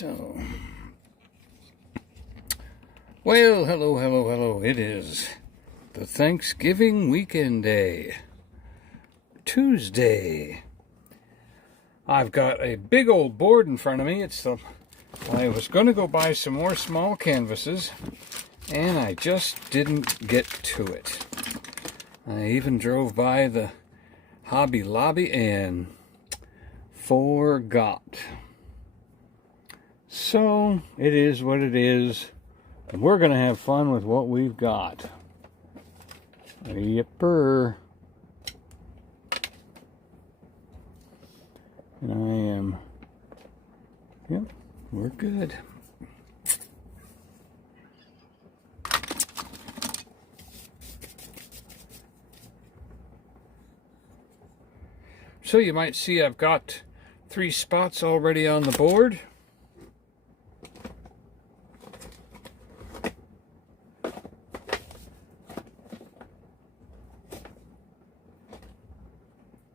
So, well, hello. It is the Thanksgiving weekend day, Tuesday. I've got a big old board in front of me. I was going to go buy some more small canvases, and I just didn't get to it. I even drove by the Hobby Lobby and forgot. So, it is what it is, and we're going to have fun with what we've got. Yipper. And yep, we're good. So you might see I've got 3 spots already on the board.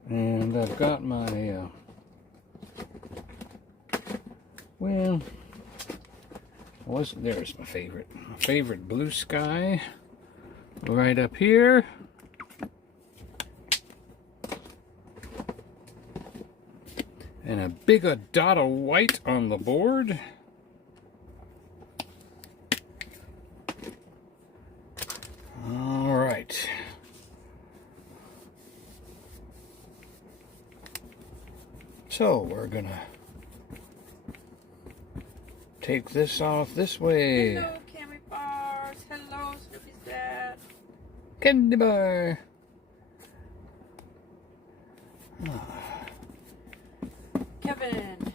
And I've got my, there's my favorite blue sky right up here. And a big dot of white on the board. All right. So we're gonna take this off this way. Hello, candy bars. Hello, Snoopy's dad. Candy bar. Kevin.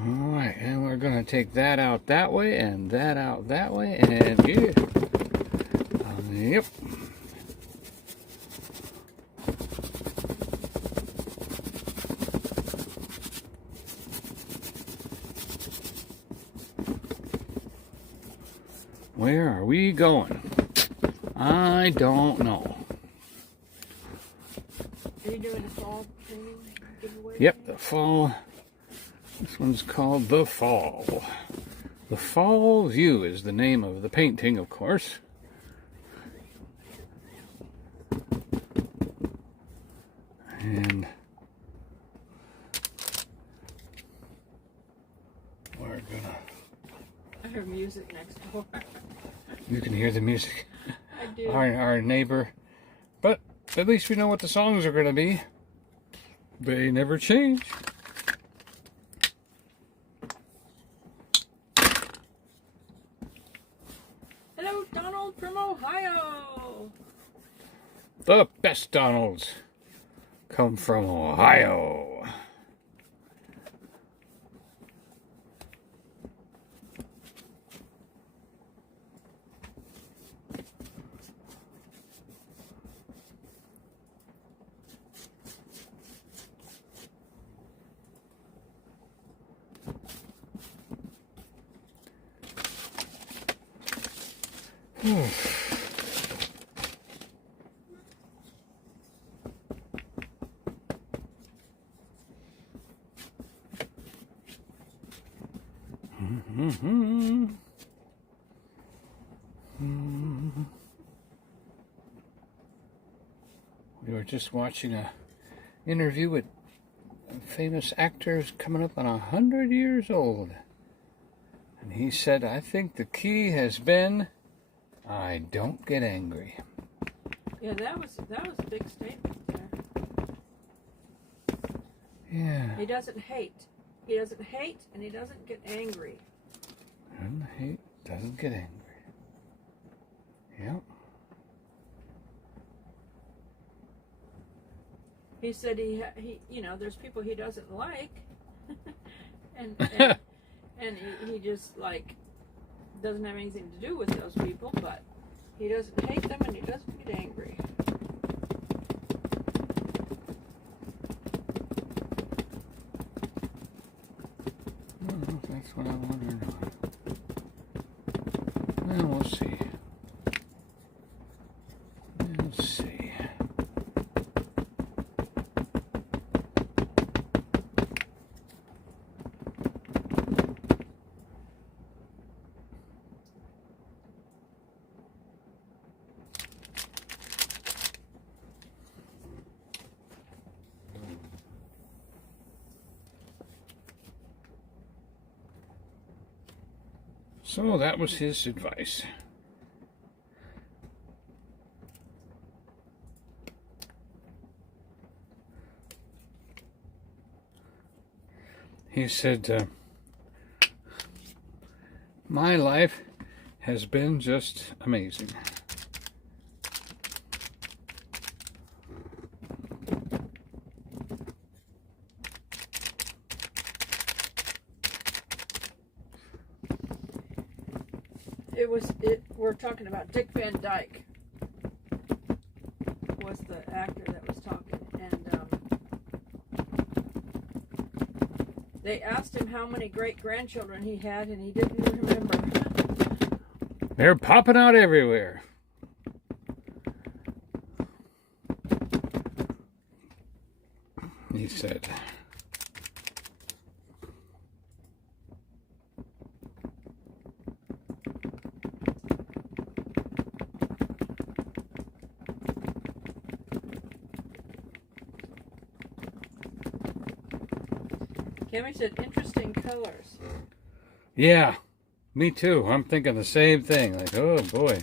Alright, and we're going to take that out that way and that out that way, and here. Yep. Where are we going? I don't know. Are you doing a fall painting giveaway? Yep, the fall. This one's called The Fall. The Fall View is the name of the painting, of course. And we're gonna... I hear music next door. You can hear the music. I do. Our neighbor. But at least we know what the songs are going to be. They never change. Hello, Donald from Ohio. The best Donalds come from Ohio. We were just watching a interview with famous actors coming up on 100 years old. And he said, I think the key has been, I don't get angry. Yeah, that was a big statement there. Yeah. He doesn't hate. He doesn't hate, and he doesn't get angry. Doesn't hate, doesn't get angry. Yep. He said he there's people he doesn't like, and he just like doesn't have anything to do with those people, but he doesn't hate them and he doesn't get angry. Well, that's what I wondered. Well, we'll see. We'll see. So that was his advice. He said, my life has been just amazing. We're talking about Dick Van Dyke was the actor that was talking, and they asked him how many great-grandchildren he had, and he didn't even remember. They're popping out everywhere. He said. Cammy said, interesting colors. Yeah, me too. I'm thinking the same thing. Like, oh boy,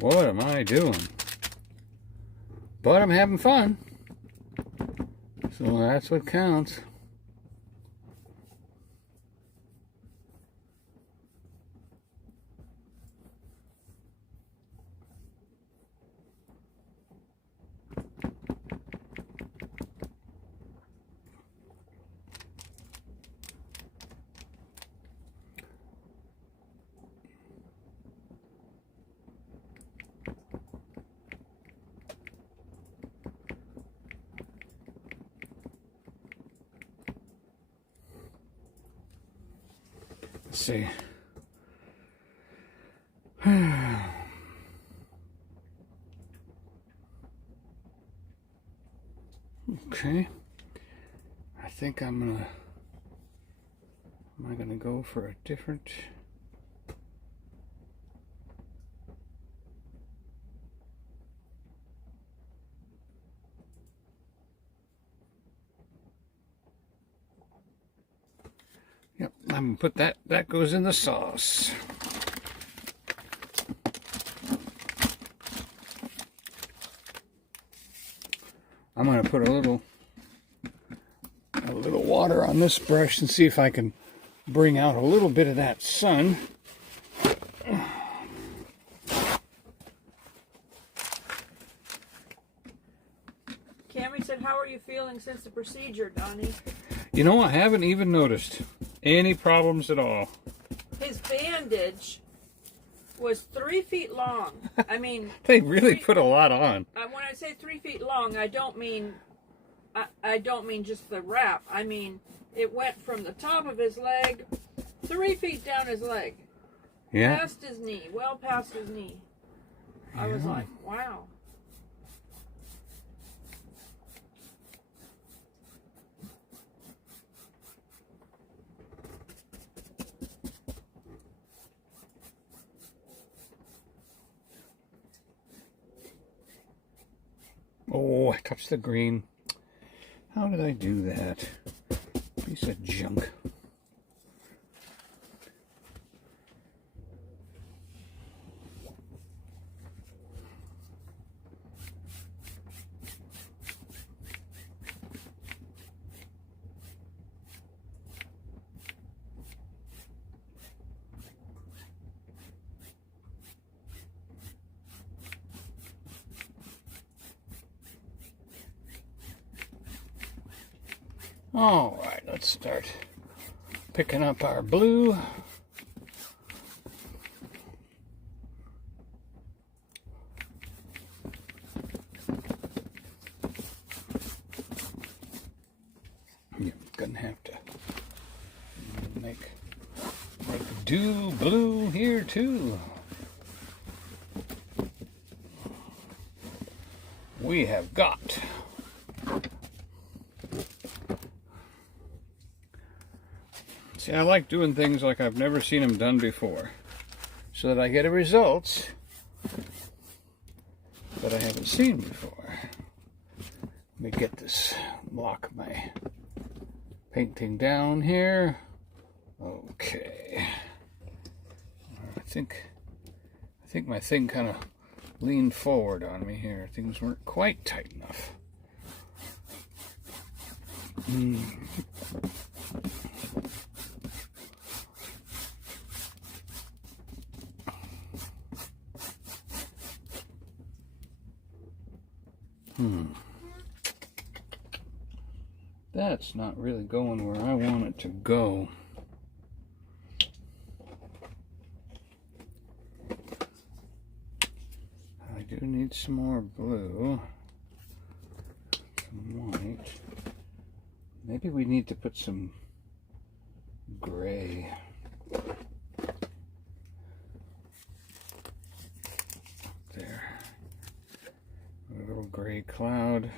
what am I doing? But I'm having fun. So that's what counts. Let's see. Okay. I think am I gonna go for a different. Yep, I'm gonna put that goes in the sauce. I'm gonna put a little water on this brush and see if I can bring out a little bit of that sun. Cammy said, how are you feeling since the procedure, Donnie? You know, I haven't even noticed any problems at all. His bandage was 3 feet long. I mean, they really put a lot on. When I say 3 feet long, I don't mean just the wrap. I mean, it went from the top of his leg 3 feet down his leg. Yeah. Past his knee, well past his knee. I was like, wow. Oh, I touched the green. How did I do that? Piece of junk. All right, let's start picking up our blue. You're gonna have to make do blue here too. We have got see, I like doing things like I've never seen them done before, so that I get a results that I haven't seen before. Let me get this, lock my painting down here. Okay. think my thing kind of leaned forward on me here. Things weren't quite tight enough. That's not really going where I want it to go. I do need some more blue, some white. Maybe we need to put some gray. There. A little gray cloud.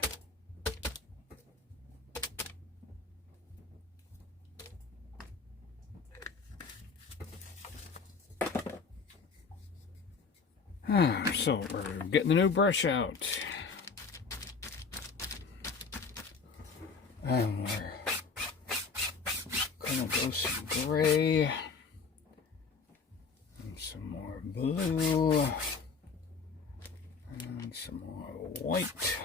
So we're getting the new brush out. And we're gonna go some gray and some more blue and some more white.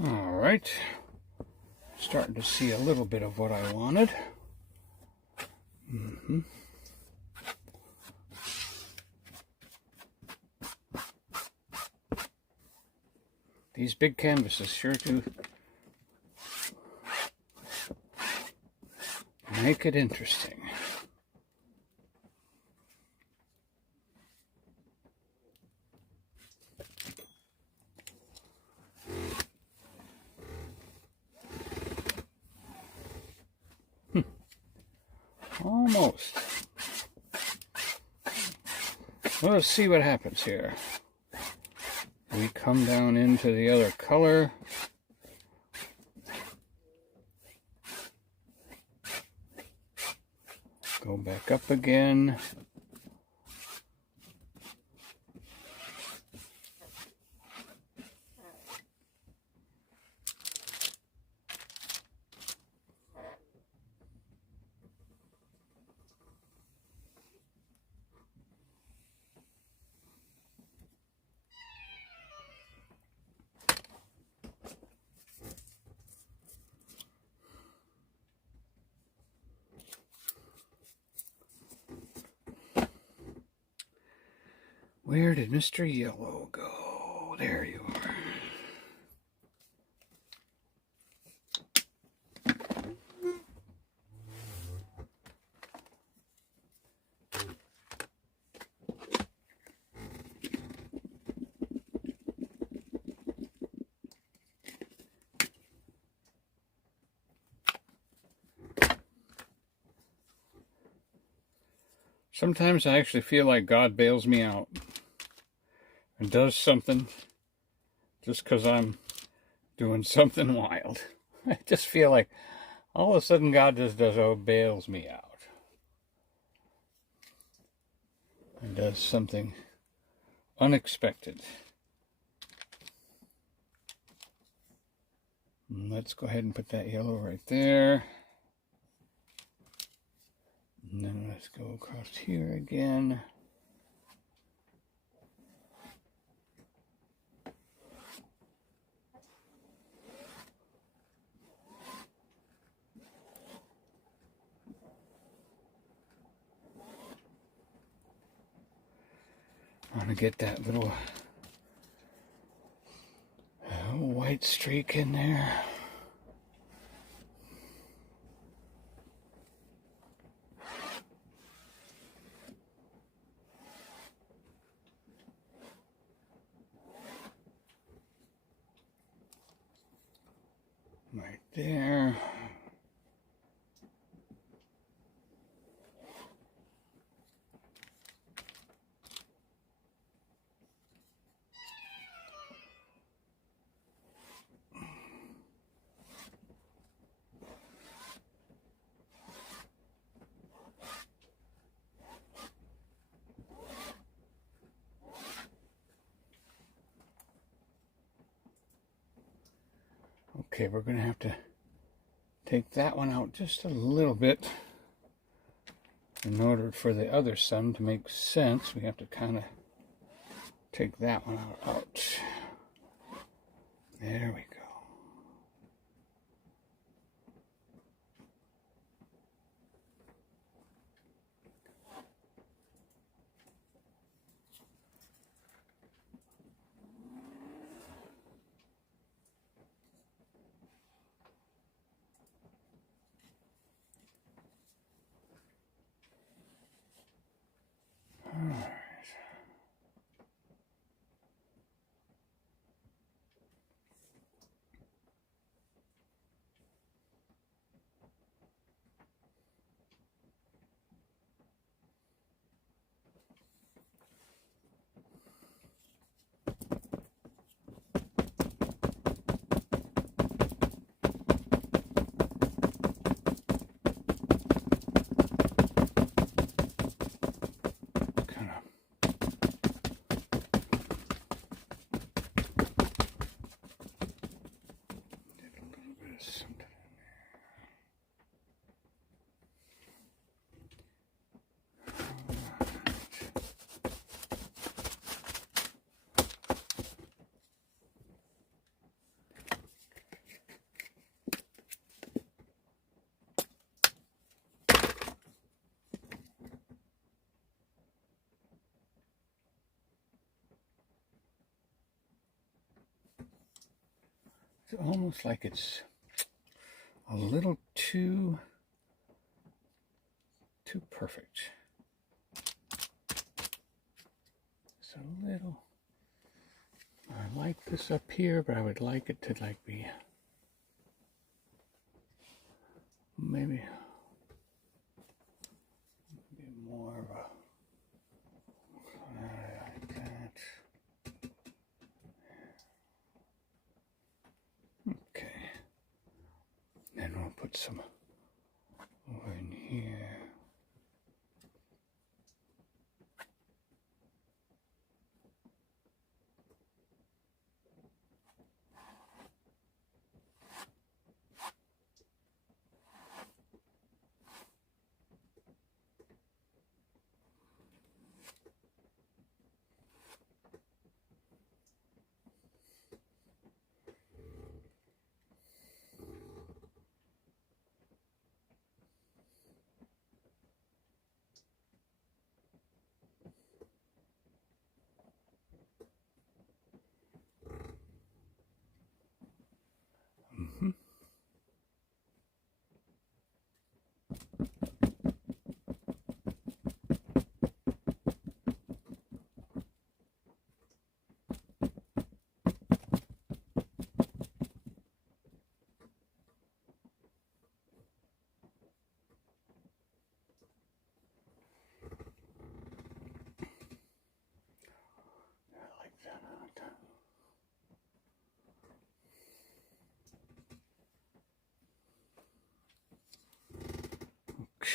All right, starting to see a little bit of what I wanted. These big canvases sure do make it interesting. Almost. Well, let's see what happens here. We come down into the other color. Go back up again. Where did Mr. Yellow go? There you are. Sometimes I actually feel like God bails me out and does something just because I'm doing something wild. I just feel like all of a sudden God just bails me out and does something unexpected. And let's go ahead and put that yellow right there. And then let's go across here again. I want to get that little white streak in there. Right there. Okay, we're going to have to take that one out just a little bit. In order for the other sun to make sense, we have to kind of take that one out. There we go. It's almost like it's a little too perfect. It's a little, I like this up here, but I would like it to like be maybe more of a like that. Okay. Then we'll put some over in here.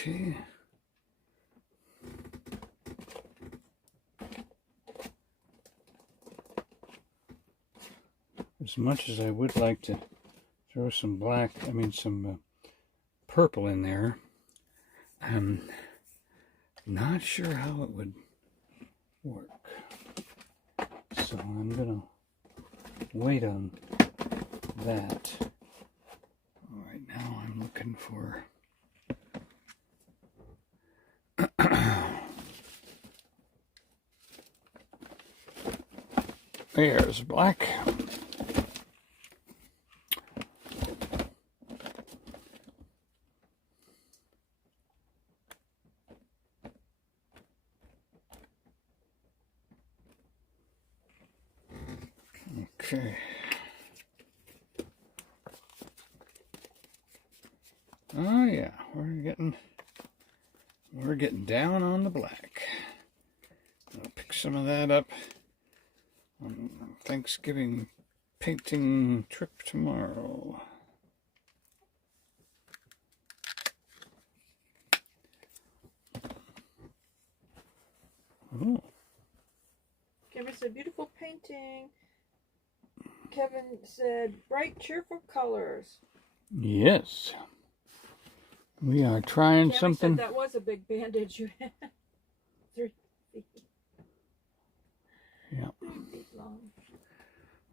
Okay. As much as I would like to throw some some purple in there, I'm not sure how it would work. So I'm gonna wait on that. All right, now I'm looking for there's black. Okay. Oh yeah, we're getting down on the black. I'll pick some of that up on Thanksgiving painting trip tomorrow. Oh. Kevin said, beautiful painting. Kevin said, bright, cheerful colors. Yes. We are trying Tammy something. said that was a big bandage you had. 3 feet. Yeah. 3 feet long.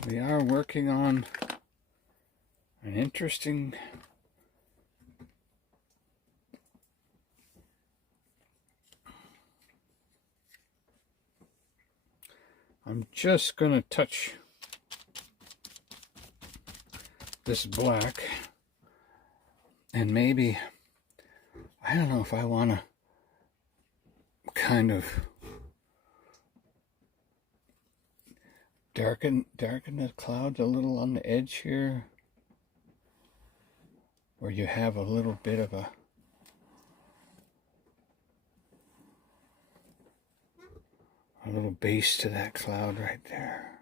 We are working on an interesting I'm just going to touch this black, and maybe, I don't know if I want to kind of darken the clouds a little on the edge here, where you have a little bit of a little base to that cloud right there.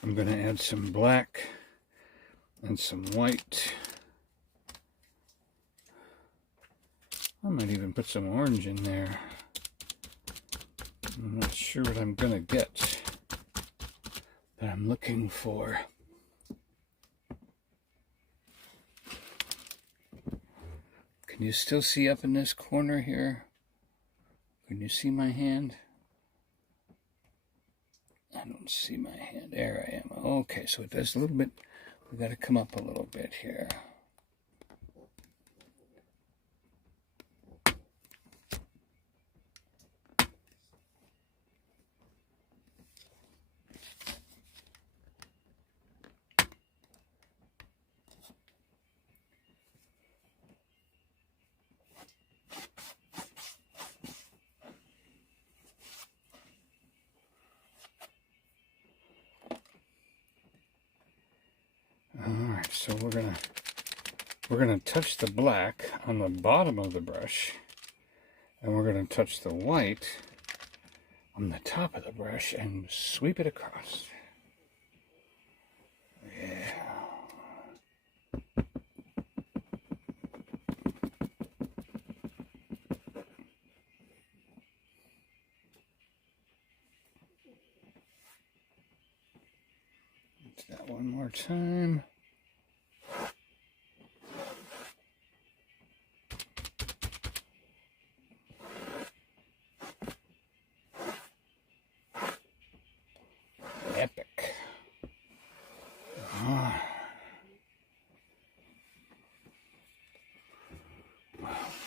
I'm going to add some black and some white. I might even put some orange in there. I'm not sure what I'm going to get, but I'm looking for Can you still see up in this corner here? Can you see my hand? I don't see my hand. There I am. Okay, so it does a little bit. We've got to come up a little bit here. Alright, so we're gonna touch the black on the bottom of the brush, and we're gonna touch the white on the top of the brush and sweep it across. Yeah. Let's do that one more time. Epic.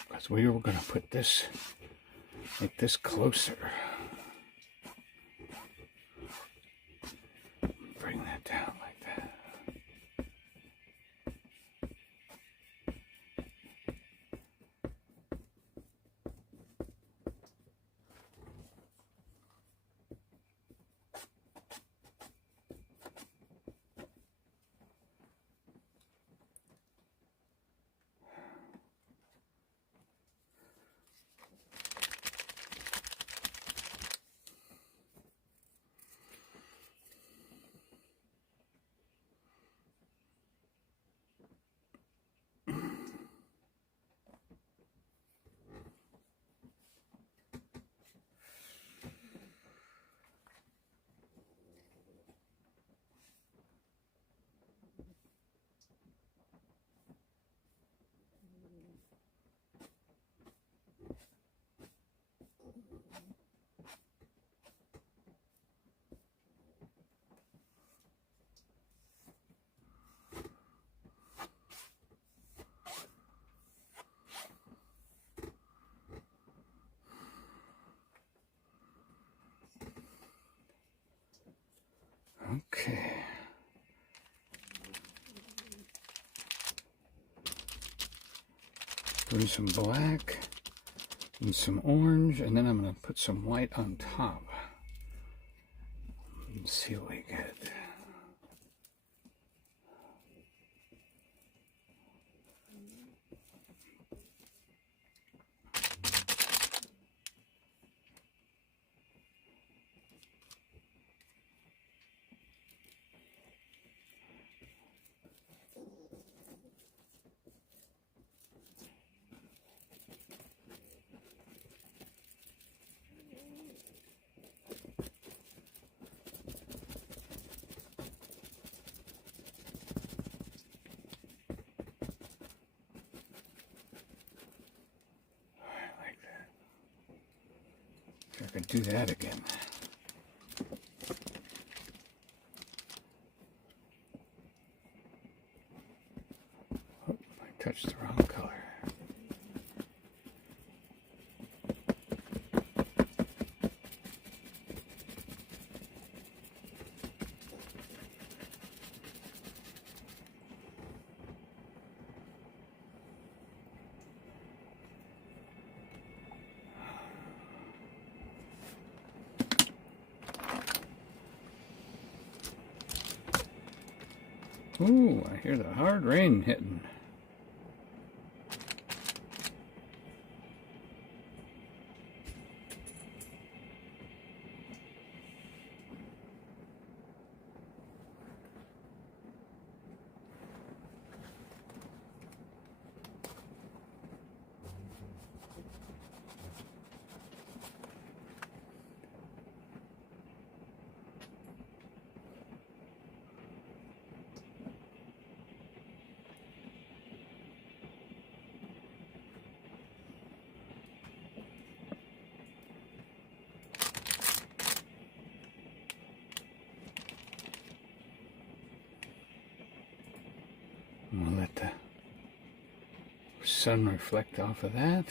Because we were going to put this, make this closer. Bring that down like that. Okay. Doing some black and some orange, and then I'm going to put some white on top. Let's see what we get. I could do that again. Oh, I touched the wrong color. Ooh, I hear the hard rain hitting. We'll let the sun reflect off of that.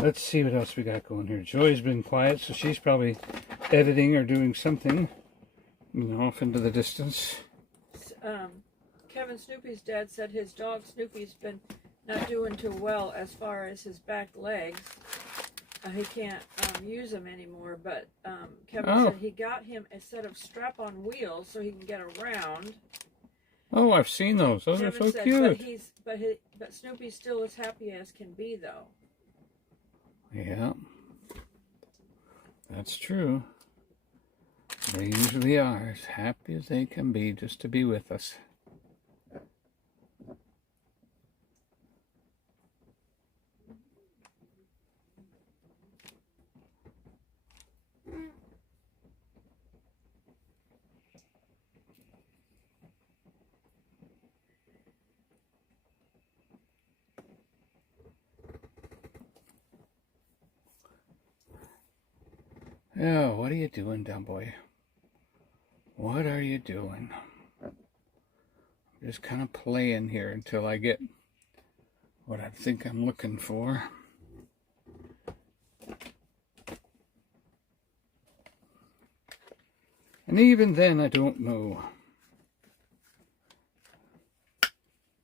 Let's see what else we got going here. Joy's been quiet, so she's probably editing or doing something, you know, off into the distance. Kevin Snoopy's dad said his dog Snoopy's been not doing too well as far as his back legs. He can't use them anymore, but Kevin said he got him a set of strap-on wheels so he can get around. Oh, I've seen those. Those Kevin are so said, cute. But Snoopy's still as happy as can be, though. Yeah, that's true. They usually are as happy as they can be just to be with us. Oh, what are you doing, dumb boy? What are you doing? I'm just kind of playing here until I get what I think I'm looking for. And even then, I don't know.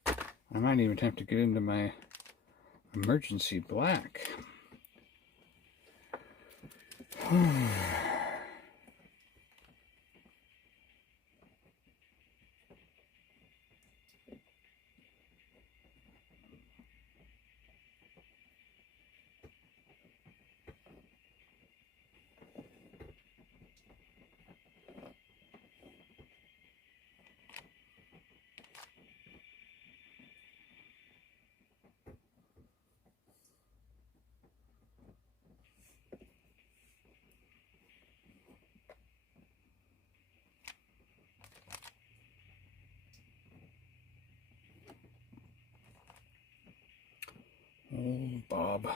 I might even have to get into my emergency black. Oh, Bob.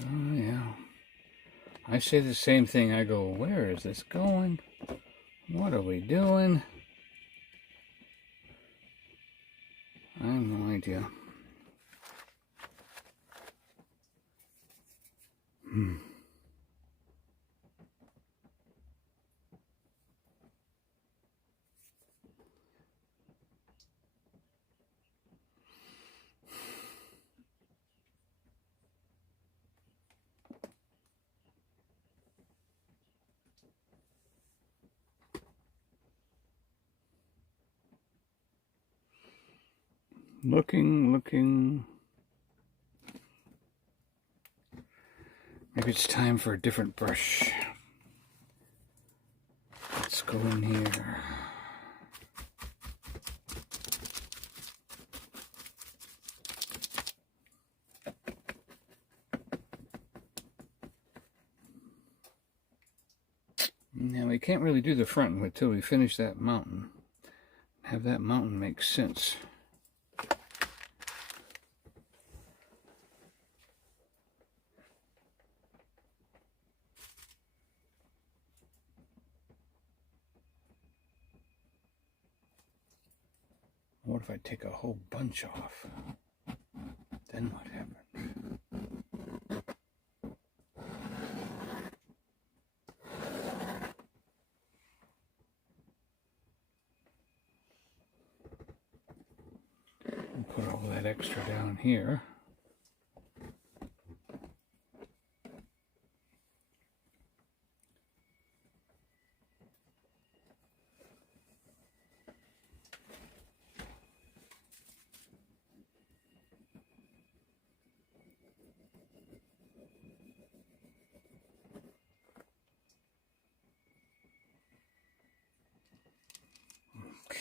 Oh, yeah. I say the same thing. I go, where is this going? What are we doing? I have no idea. Looking. Maybe it's time for a different brush. Let's go in here. Now we can't really do the front until we finish that mountain. Have that mountain make sense. What if I take a whole bunch off? Then what happens? Put all that extra down here.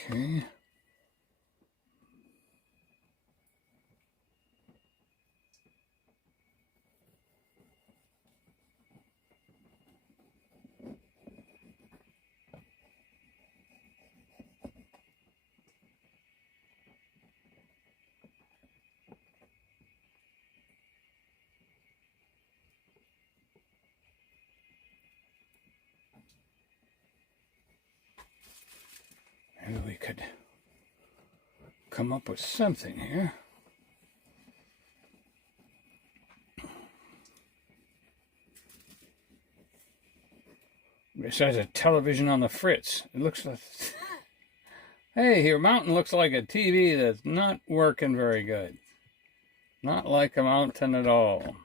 Okay. Maybe we could come up with something here. Besides a television on the fritz. It looks like... Hey, your mountain looks like a TV that's not working very good. Not like a mountain at all.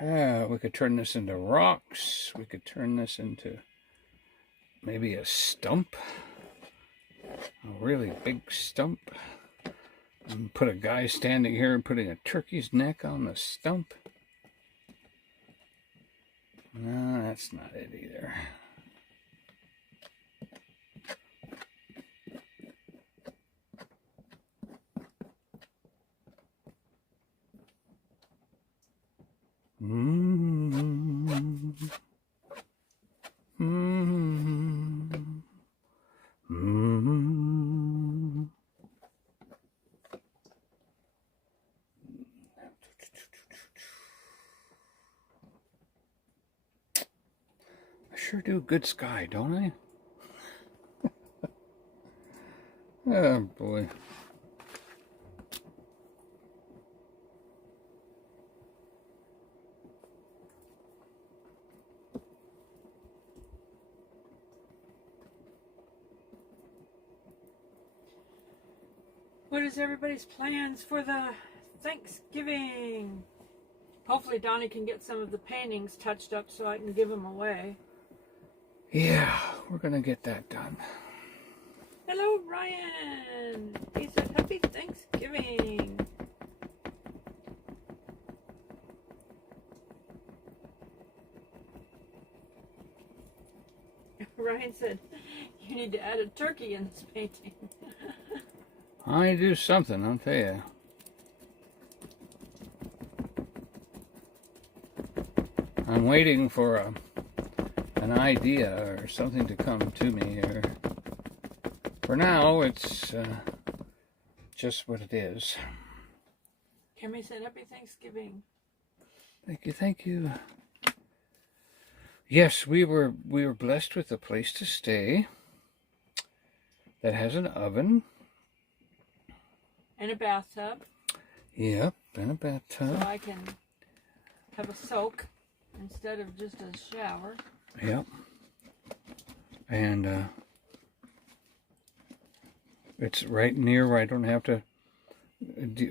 We could turn this into rocks. We could turn this into maybe a stump. A really big stump. And put a guy standing here and putting a turkey's neck on the stump. No, that's not it either. I sure do good sky, don't I? Oh boy. What is everybody's plans for the Thanksgiving? Hopefully Donnie can get some of the paintings touched up so I can give them away. Yeah, we're going to get that done. Hello, Ryan. He said, Happy Thanksgiving. Ryan said, you need to add a turkey in this painting. I do something, I'll tell you. I'm waiting for an idea or something to come to me here. For now, it's just what it is. Kimmy said, Happy Thanksgiving. Thank you, thank you. Yes, we were blessed with a place to stay that has an oven. And a bathtub. Yep, and a bathtub. So I can have a soak instead of just a shower. Yep. And it's right near where I don't have to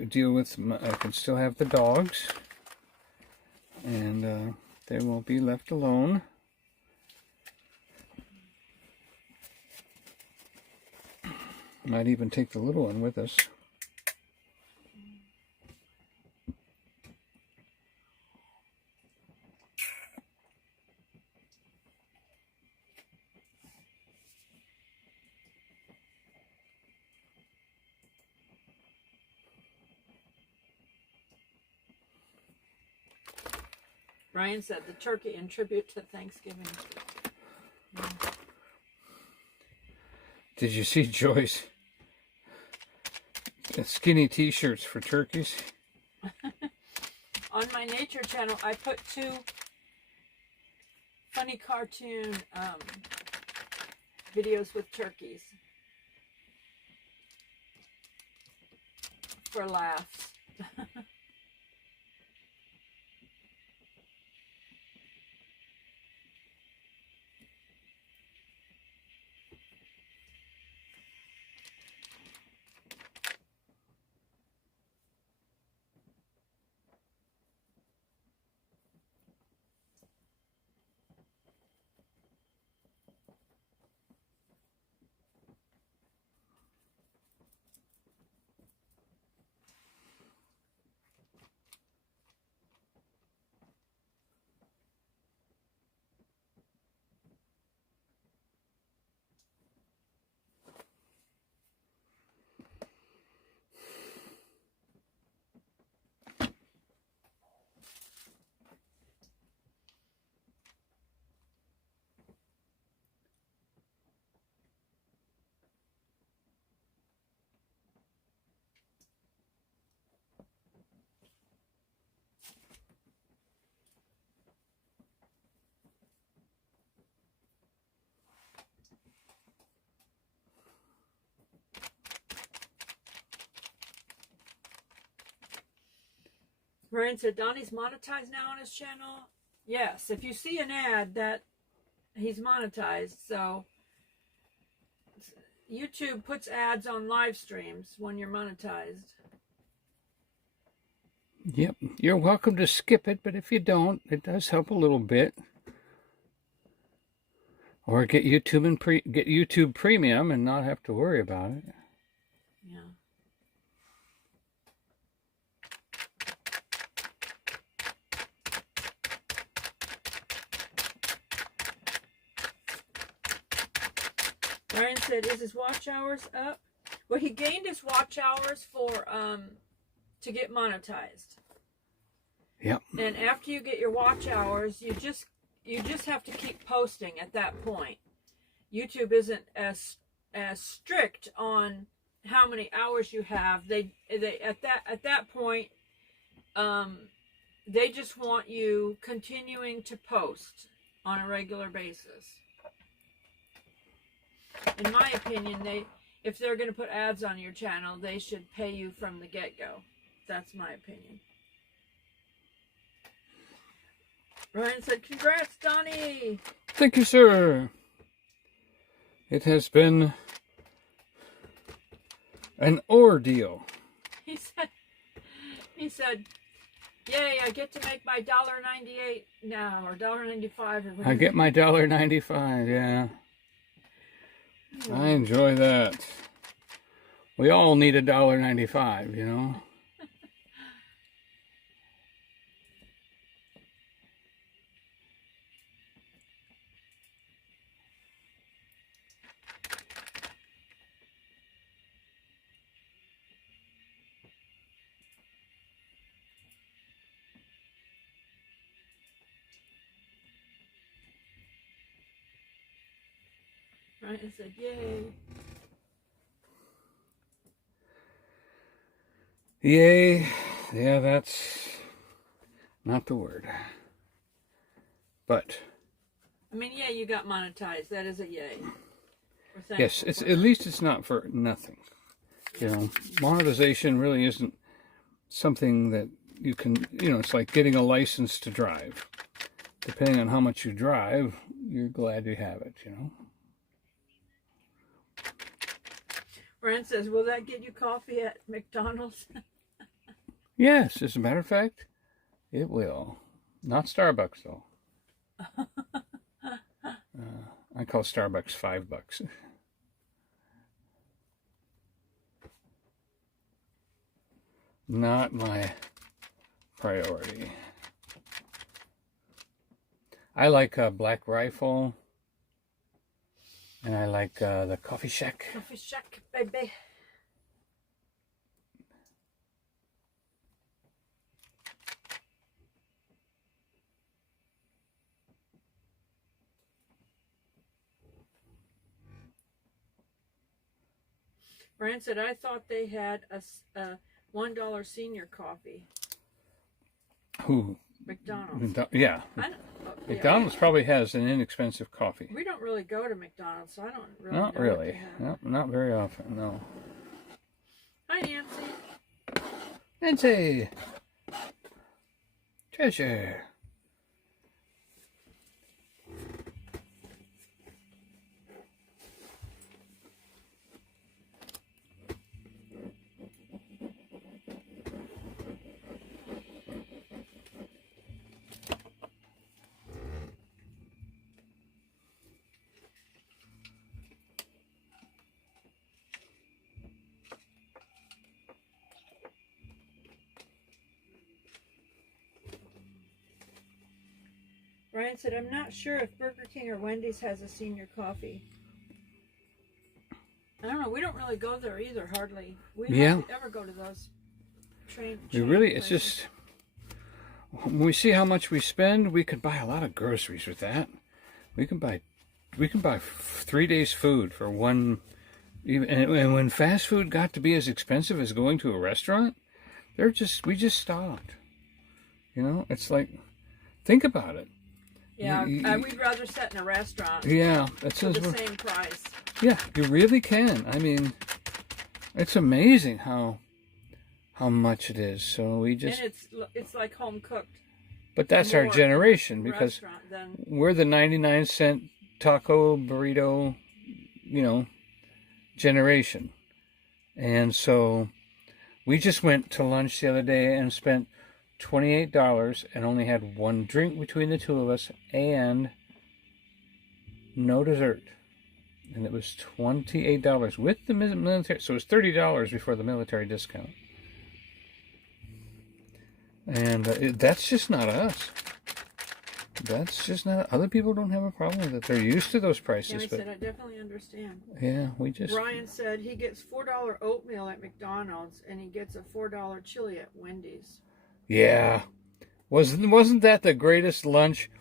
deal with, I can still have the dogs. And they won't be left alone. Might even take the little one with us. Ryan said the turkey in tribute to Thanksgiving. Yeah. Did you see Joyce? Skinny t-shirts for turkeys. On my nature channel, I put 2 funny cartoon videos with turkeys for laughs. Ryan said, Donnie's monetized now on his channel. Yes, if you see an ad that he's monetized, so YouTube puts ads on live streams when you're monetized. Yep, you're welcome to skip it, but if you don't, it does help a little bit. Or get YouTube Premium and not have to worry about it. Yeah. Ryan said, is his watch hours up? Well, he gained his watch hours for to get monetized. Yep. And after you get your watch hours, you just have to keep posting at that point. YouTube isn't as strict on how many hours you have. They at that point they just want you continuing to post on a regular basis. In my opinion, if they're going to put ads on your channel, they should pay you from the get-go. That's my opinion. Ryan said, congrats, Donnie! Thank you, sir. It has been an ordeal. He said, yay, I get to make my $1.98 now, or $1.95. I get my $1.95, yeah. I enjoy that. We all need $1.95, you know. Ryan said, "Yay." Yay. Yeah, that's not the word. But I mean, yeah, you got monetized. That is a yay. yes, it's at least it's not for nothing. You know, monetization really isn't something that you can, you know, it's like getting a license to drive. Depending on how much you drive, you're glad you have it, you know. Ryan says, "Will that get you coffee at McDonald's?" Yes, as a matter of fact, it will. Not Starbucks, though. I call Starbucks $5. Not my priority. I like Black Rifle, and I like the Coffee Shack. Coffee Shack, baby. Brian said, "I thought they had a $1 senior coffee." Who? McDonald's. Yeah. McDonald's probably has an inexpensive coffee. We don't really go to McDonald's, so I don't really Not know really. What they have. No, not very often, no. Hi, Nancy. Nancy! Treasure! Ryan said, "I'm not sure if Burger King or Wendy's has a senior coffee." I don't know. We don't really go there either, hardly. We hardly ever go to those train It's just, when we see how much we spend, we could buy a lot of groceries with that. We can buy 3 days food for one. And when fast food got to be as expensive as going to a restaurant, we just stopped. You know, it's like, think about it. Yeah, we'd rather sit in a restaurant. Yeah, that's for the same price. Yeah, you really can. I mean, it's amazing how much it is. So we just, and it's like home cooked. But that's our generation, because we're the 99-cent taco burrito, you know, generation. And so we just went to lunch the other day and spent $28 and only had one drink between the two of us and no dessert. And it was $28 with the military. So it was $30 before the military discount. And that's just not us. That's just not. Other people don't have a problem with it. They're used to those prices. Yeah, said, "I definitely understand." Yeah, we just. Ryan said he gets $4 oatmeal at McDonald's and he gets a $4 chili at Wendy's. Yeah, wasn't that the greatest lunch?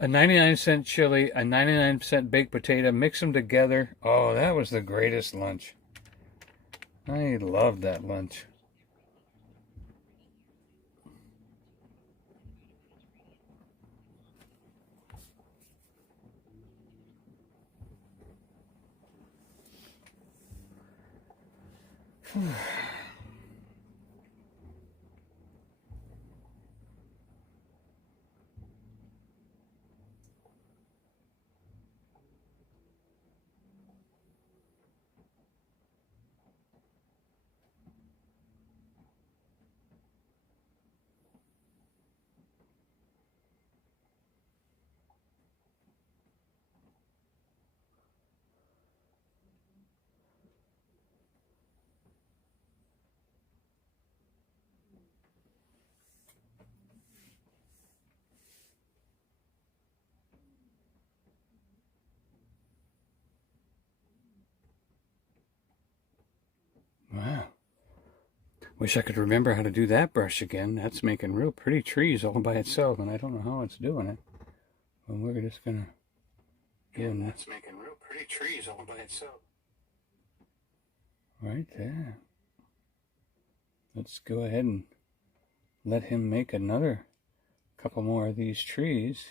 A 99-cent chili, a 99-cent baked potato, mix them together. Oh, that was the greatest lunch. I loved that lunch. Wish I could remember how to do that brush again. That's making real pretty trees all by itself, and I don't know how it's doing it. Well, we're just gonna give that's making real pretty trees all by itself. Right there. Let's go ahead and let him make another couple more of these trees.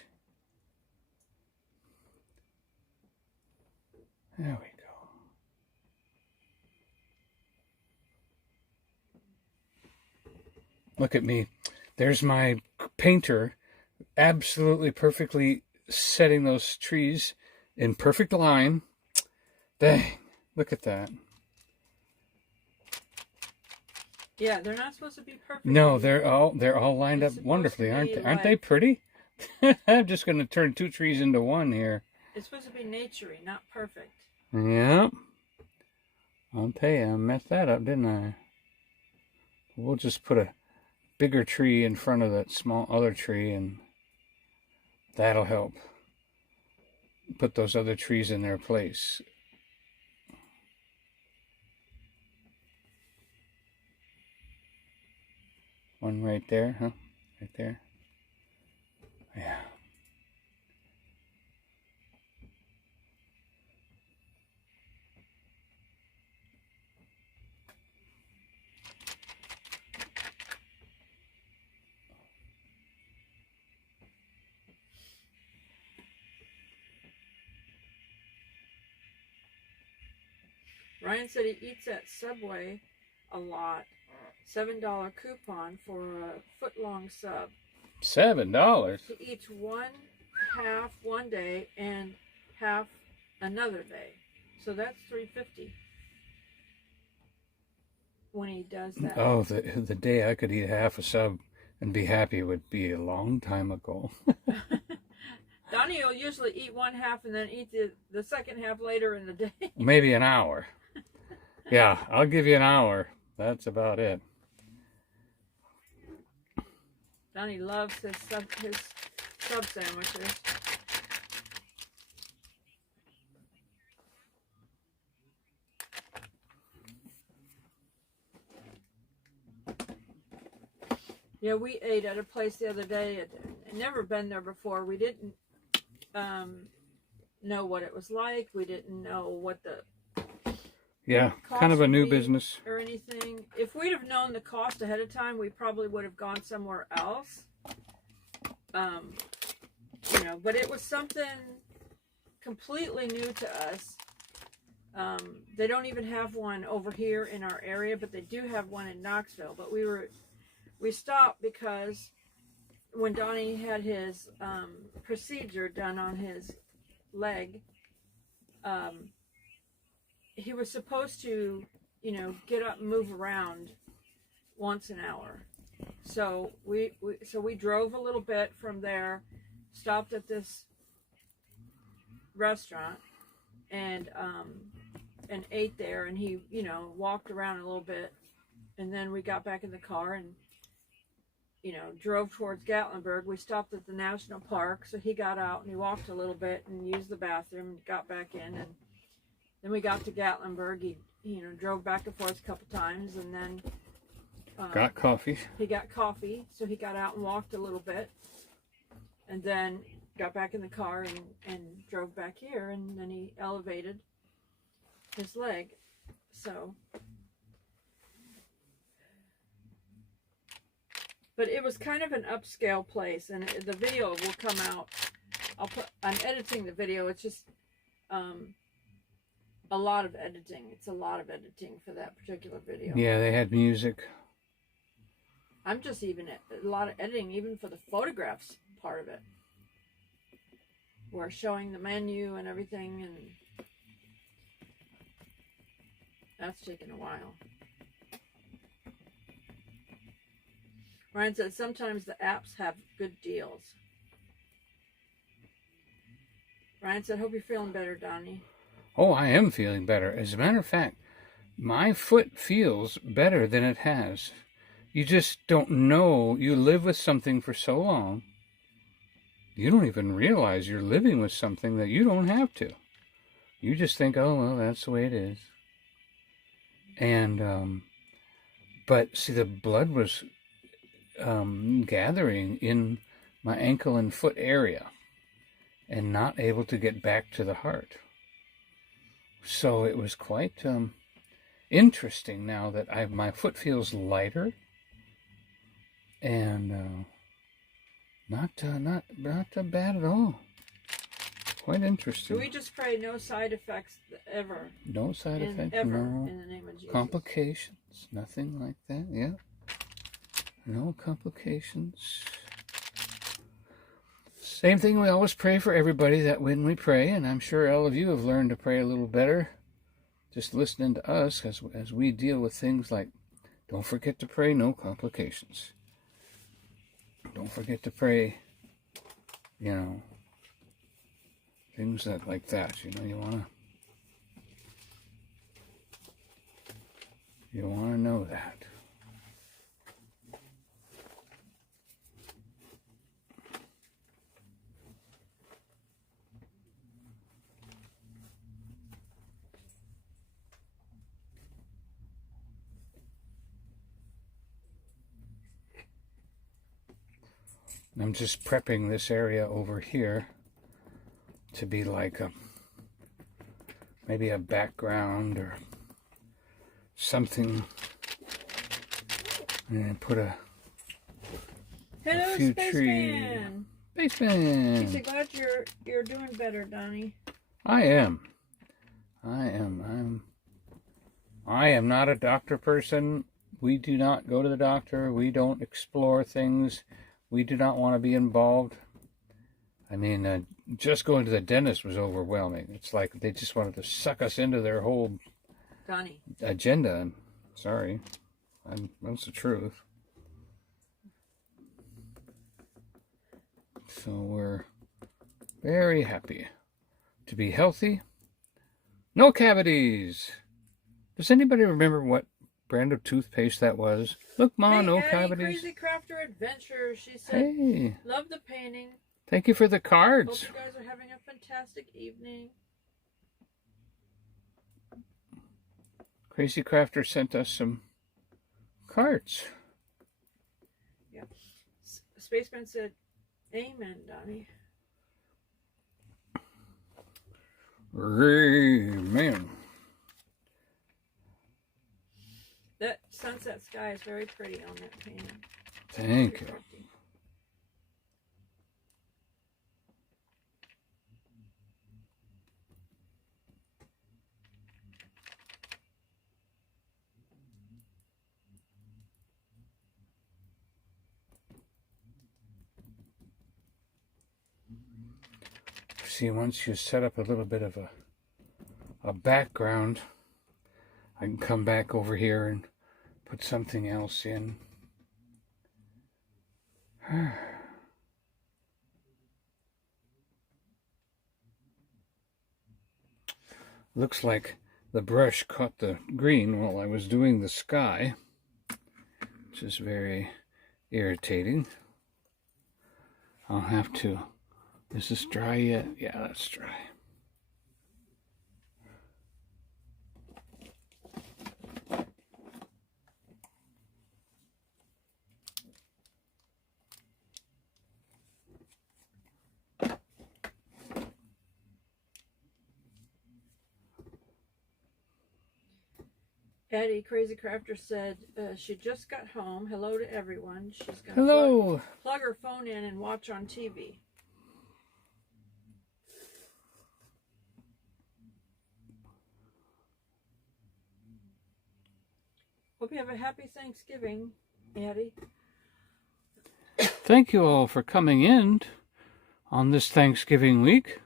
There we go. Look at me. There's my painter absolutely perfectly setting those trees in perfect line. Dang, look at that. Yeah, they're not supposed to be perfect. No, they're all lined up wonderfully, aren't they? Aren't they pretty? I'm just going to turn 2 trees into one here. It's supposed to be naturey, not perfect. Yeah. I'll tell you, I messed that up, didn't I? We'll just put a bigger tree in front of that small other tree, and that'll help put those other trees in their place. One right there, huh? Right there. Yeah. Ryan said he eats at Subway a lot. $7 coupon for a foot-long sub. $7? He eats one half one day and half another day. So that's $3.50 when he does that. Oh, the day I could eat half a sub and be happy would be a long time ago. Donnie will usually eat one half and then eat the second half later in the day. Maybe an hour. Yeah, I'll give you an hour. That's about it. Donnie loves his sub sandwiches. Yeah, we ate at a place the other day. I'd never been there before. We didn't know what it was like. We didn't know what the kind of a new business or anything. If we'd have known the cost ahead of time, we probably would have gone somewhere else. But it was something completely new to us. They don't even have one over here in our area, but they do have one in Knoxville. But we stopped because when Donnie had his procedure done on his leg, he was supposed to, get up and move around once an hour. So we drove a little bit from there, stopped at this restaurant, and ate there. And he, walked around a little bit, and then we got back in the car and, drove towards Gatlinburg. We stopped at the national park, so he got out and he walked a little bit and used the bathroom and got back in, and then we got to Gatlinburg. He, drove back and forth a couple times, and then got coffee. He got coffee, so he got out and walked a little bit, and then got back in the car and drove back here, and then he elevated his leg. So, but it was kind of an upscale place, and the video will come out. I'm editing the video. It's just a lot of editing. It's a lot of editing for that particular video. Yeah, they had music. I'm just even a lot of editing even for the photographs part of it. We're showing the menu and everything, and that's taken a while. Ryan said sometimes the apps have good deals. Ryan said, hope you're feeling better, Donnie. Oh, I am feeling better. As a matter of fact, my foot feels better than it has. You just don't know. You live with something for so long, you don't even realize you're living with something that you don't have to. You just think, oh, well, that's the way it is. And But see, the blood was gathering in my ankle and foot area and not able to get back to the heart. So it was quite interesting now that my foot feels lighter and not bad at all. Quite interesting. So we just pray no side effects ever. No side effects, ever, no in the name of Jesus. Complications, nothing like that, yeah. No complications. Same thing we always pray for everybody that when we pray, and I'm sure all of you have learned to pray a little better, just listening to us as we deal with things like, don't forget to pray no complications. Don't forget to pray, you know, things like that, you know, you wanna know that. I'm just prepping this area over here to be like maybe a background or something, and put a few trees. Spaceman. He's glad you're doing better, Donny. I am not a doctor person. We do not go to the doctor. We don't explore things. We do not want to be involved. I mean, just going to the dentist was overwhelming. It's like they just wanted to suck us into their whole Donny. agenda. I'm sorry. That's the truth. So we're very happy to be healthy. No cavities. Does anybody remember what brand of toothpaste that was? Look, Ma, no cavities. Crazy Crafter Adventure. She said, hey. Love the painting. Thank you for the cards. Hope you guys are having a fantastic evening. Crazy Crafter sent us some cards. Yeah. Spaceman said, Amen, Donny. Amen. That sunset sky is very pretty on that painting. Thank you. Pretty. See, once you set up a little bit of a background, I can come back over here and put something else in. Looks like the brush caught the green while I was doing the sky, which is very irritating. I'll have to... Is this dry yet? Yeah, that's dry. Eddie, Crazy Crafter, said she just got home. Hello to everyone. She's going to plug her phone in and watch on TV. Hope you have a happy Thanksgiving, Eddie. Thank you all for coming in on this Thanksgiving week.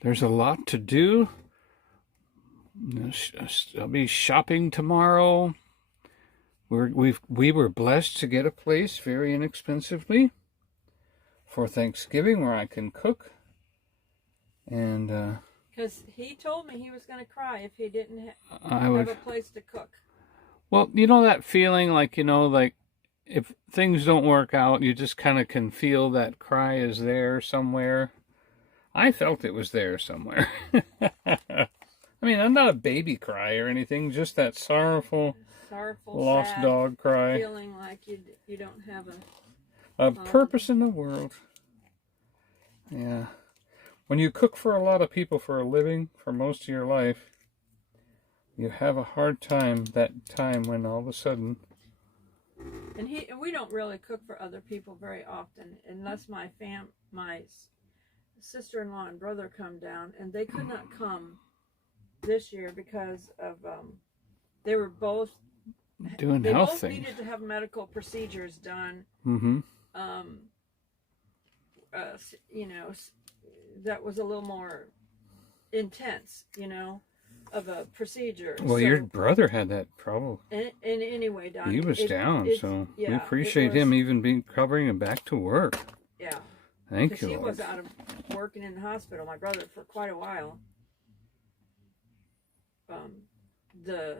There's a lot to do. I'll be shopping tomorrow. We were blessed to get a place very inexpensively for Thanksgiving where I can cook. And because he told me he was going to cry if he didn't have a place to cook. Well, you know that feeling like, you know, like if things don't work out, you just kind of can feel that cry is there somewhere. I felt it was there somewhere. I mean, I'm not a baby cry or anything, just that sorrowful, lost sad dog cry. feeling like you don't have A purpose in the world. Yeah. When you cook for a lot of people for a living for most of your life, you have a hard time that time when all of a sudden. And we don't really cook for other people very often, unless my sister-in-law and brother come down, and they could not come this year because of they were both doing they health both things. needed to have medical procedures done. Mm-hmm. You know, that was a little more intense, you know, of a procedure. Well, so, your brother had that trouble. And anyway, Don, He was down, so yeah, we appreciate him even covering him back to work. Yeah. Thank you, He Lord. was out of working in the hospital, my brother, for quite a while. The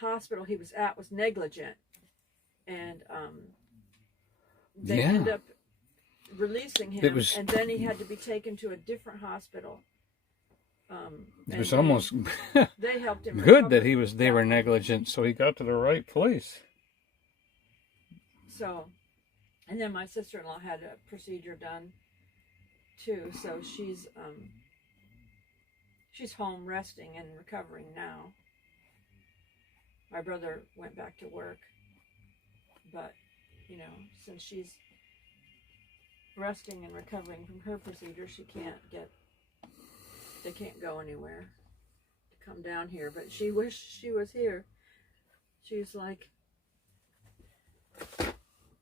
hospital he was at was negligent, and they ended up releasing him, and then he had to be taken to a different hospital. It was almost they helped him good recover. that they were negligent, so he got to the right place. So, and then my sister-in-law had a procedure done too, so she's home resting and recovering now. My brother went back to work, but you know, since she's resting and recovering from her procedure, they can't go anywhere to come down here, but she wished she was here. She's like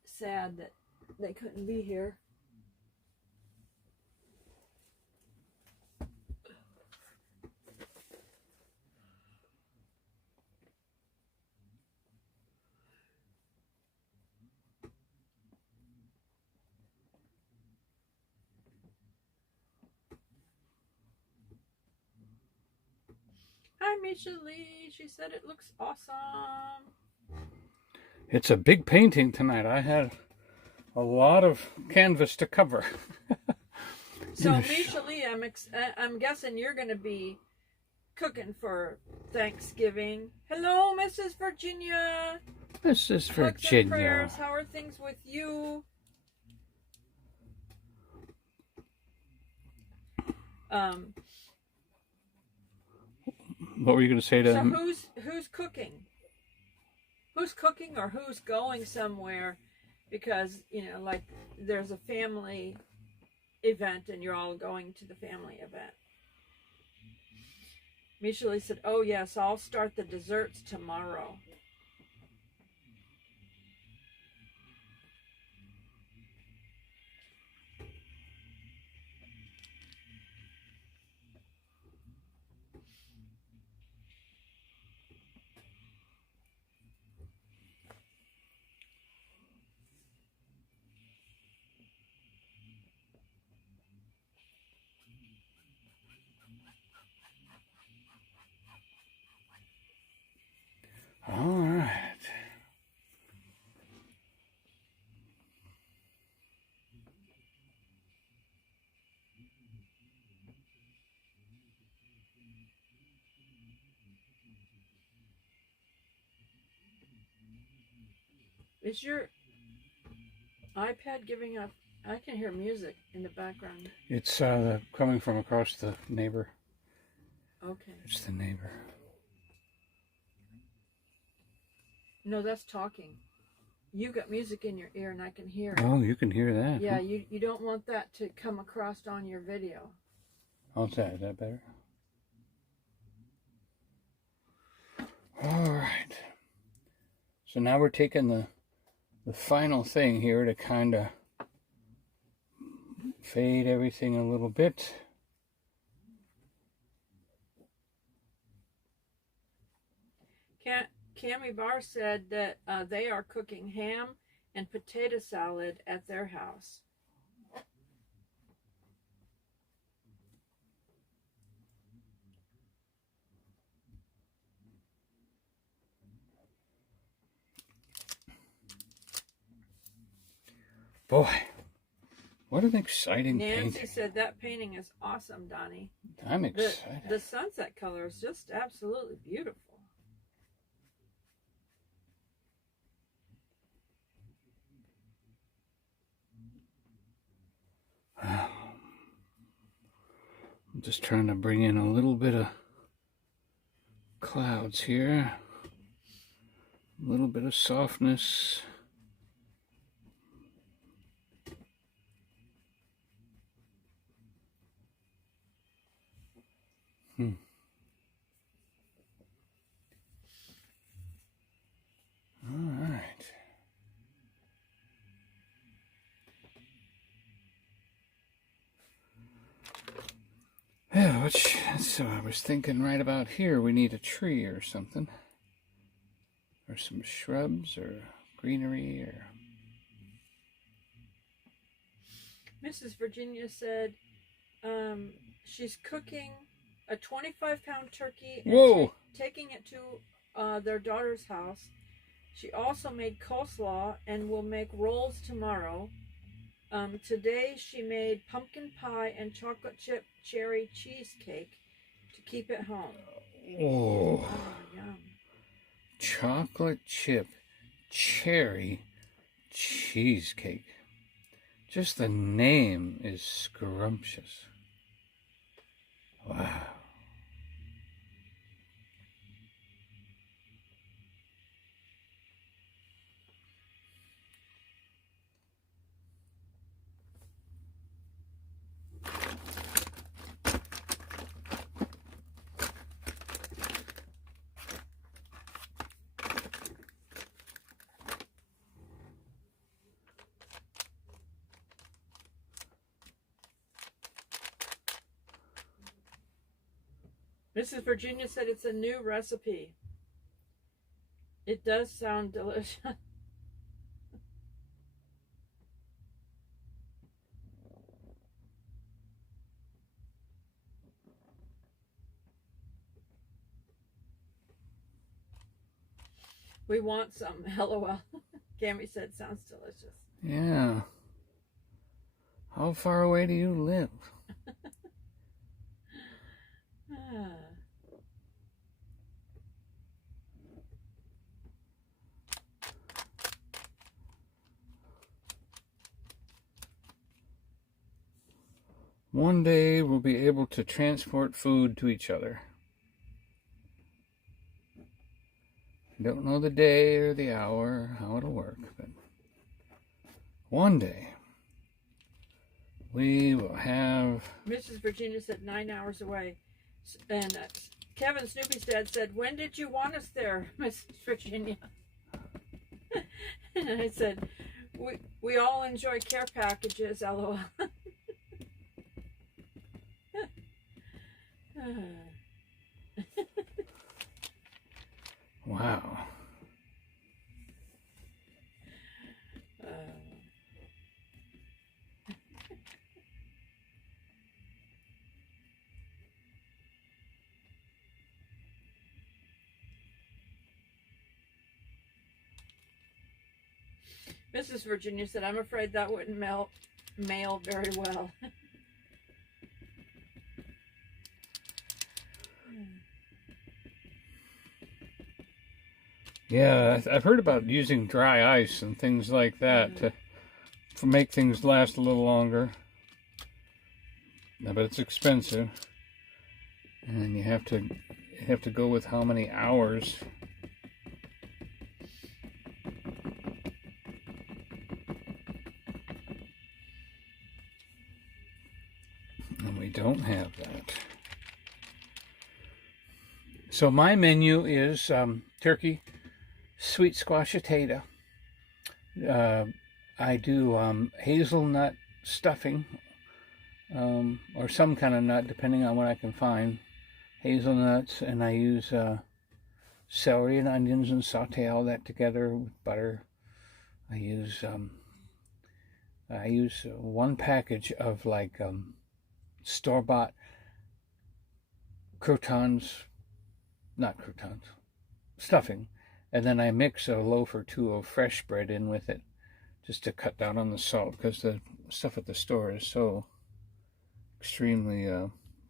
sad that they couldn't be here. Hi, Misha Lee. She said it looks awesome. It's a big painting tonight. I had a lot of canvas to cover. So, Misha Lee, I'm guessing you're going to be cooking for Thanksgiving. Hello, Mrs. Virginia. Mrs. Virginia. Hugs and prayers. How are things with you? What were you going to say to him? So who's cooking? Who's cooking or who's going somewhere? Because, you know, like there's a family event and you're all going to the family event. Misha Lee said, oh yes, I'll start the desserts tomorrow. All right. Is your iPad giving up? I can hear music in the background. It's coming from across the neighbor. Okay. It's the neighbor. No, that's talking. You got music in your ear and I can hear it. Oh, you can hear that. Yeah, huh? you don't want that to come across on your video. How's that? Is that better? All right. So now we're taking the final thing here to kind of fade everything a little bit. Cami Barr said that they are cooking ham and potato salad at their house. Boy, What an exciting Nancy painting. said that painting is awesome, Donnie. I'm excited. The sunset color is just absolutely beautiful. I'm just trying to bring in a little bit of clouds here. A little bit of softness. All right. Yeah, so I was thinking right about here we need a tree or something. Or some shrubs or greenery or... Mrs. Virginia said she's cooking a 25-pound turkey and taking it to their daughter's house. She also made coleslaw and will make rolls tomorrow. Today she made pumpkin pie and chocolate chip cherry cheesecake to keep at home. Oh, yum. Chocolate chip cherry cheesecake. Just the name is scrumptious. Wow. Mrs. Virginia said it's a new recipe. It does sound delicious. We want some. LOL. Cammy said sounds delicious. Yeah. How far away do you live? One day we'll be able to transport food to each other. I don't know the day or the hour, how it'll work, but one day we will have... Mrs. Virginia said 9 hours away. And Kevin Snoopy's dad said, when did you want us there, Mrs. Virginia? And I said, we all enjoy care packages, LOL. Wow. Mrs. Virginia said, I'm afraid that wouldn't mail very well. Yeah, I've heard about using dry ice and things like that to make things last a little longer. But it's expensive, and you have to go with how many hours. And we don't have that. So my menu is turkey, sweet squash potato. I do hazelnut stuffing, or some kind of nut, depending on what I can find. Hazelnuts, and I use celery and onions and saute all that together with butter. I use 1 package of like store-bought stuffing, and then I mix a loaf or two of fresh bread in with it just to cut down on the salt, because the stuff at the store is so extremely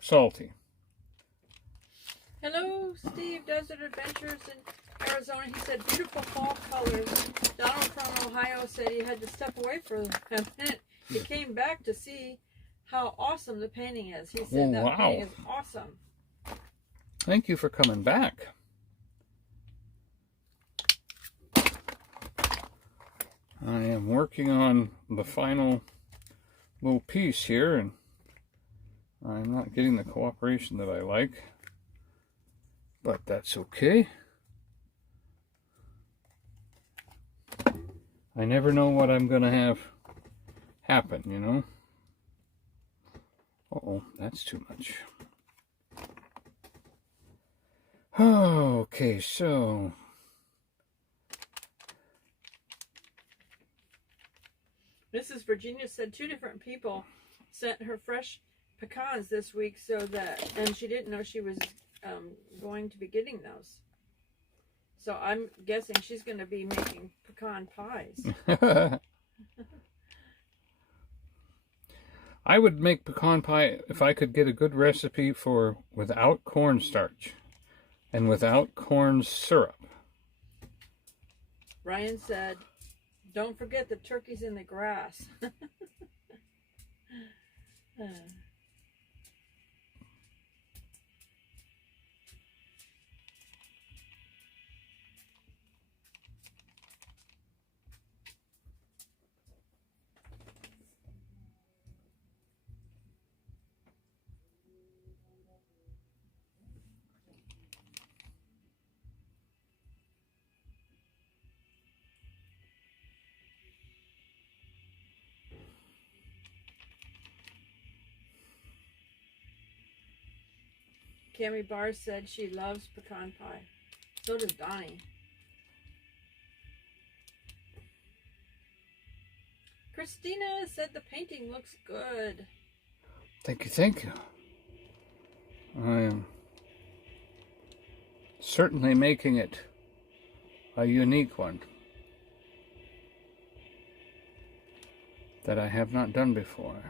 salty. Hello, Steve, Desert Adventures in Arizona. He said, beautiful fall colors. Donald from Ohio said he had to step away for a minute. He came back to see how awesome the painting is. He said that painting is awesome. Thank you for coming back. I am working on the final little piece here, and I'm not getting the cooperation that I like, but that's okay. I never know what I'm going to have happen, you know. Uh-oh, that's too much. Okay, so Mrs. Virginia said 2 different people sent her fresh pecans this week, and she didn't know she was going to be getting those. So I'm guessing she's going to be making pecan pies. I would make pecan pie if I could get a good recipe for without cornstarch and without corn syrup. Ryan said, don't forget the turkeys in the grass. Cami Barr said she loves pecan pie. So does Donnie. Christina said the painting looks good. Thank you, thank you. I am certainly making it a unique one that I have not done before.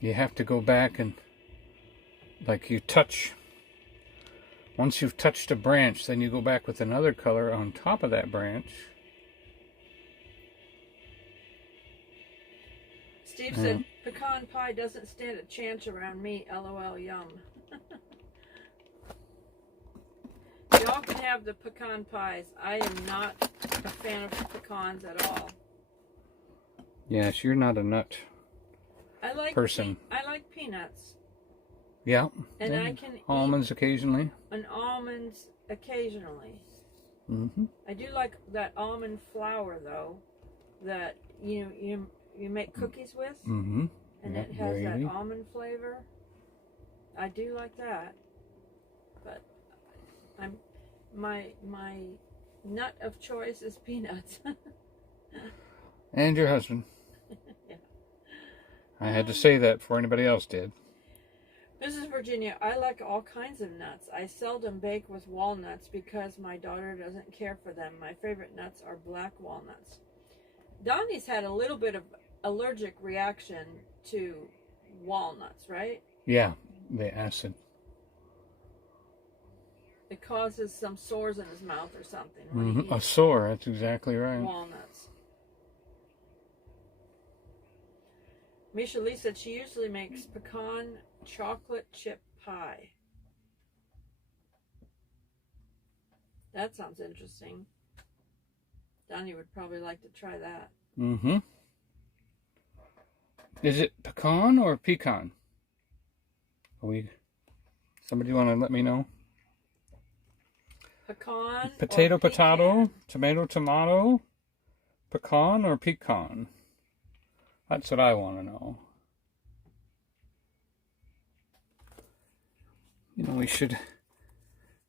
You have to go back and, like, you touch, once you've touched a branch, then you go back with another color on top of that branch. Steve said, pecan pie doesn't stand a chance around me, LOL, yum. Y'all can have the pecan pies. I am not a fan of pecans at all. Yes, you're not a nut person. I like peanuts. Yeah. And I can almonds occasionally. And almonds occasionally. Mm-hmm. I do like that almond flour though, that you make cookies with, mm-hmm. and it has that almond flavor. I do like that, but my nut of choice is peanuts. And your husband. Yeah. I had to say that before anybody else did. Mrs. Virginia, I like all kinds of nuts. I seldom bake with walnuts because my daughter doesn't care for them. My favorite nuts are black walnuts. Donnie's had a little bit of allergic reaction to walnuts, right? Yeah, the acid. It causes some sores in his mouth or something. Mm-hmm. A sore, that's exactly right. Walnuts. Misha Lee said she usually makes pecan chocolate chip pie. That sounds interesting. Donnie would probably like to try that. Mm-hmm. Is it pecan or pecan? Somebody want to let me know? Pecan. Potato, or pecan. potato, tomato, tomato, pecan or pecan? That's what I want to know. You know, we should,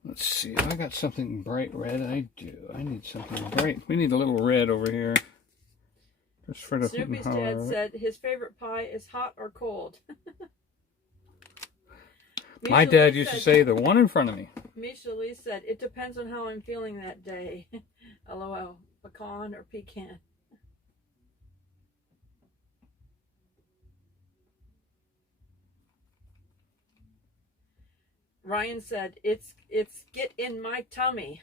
let's see, I got something bright red. I do. I need something bright. We need a little red over here. Just for the Snoopy's dad said his favorite pie is hot or cold. My dad used to say the one in front of me. Misha Lee said, it depends on how I'm feeling that day. LOL. Pecan or pecan. Ryan said, it's get in my tummy.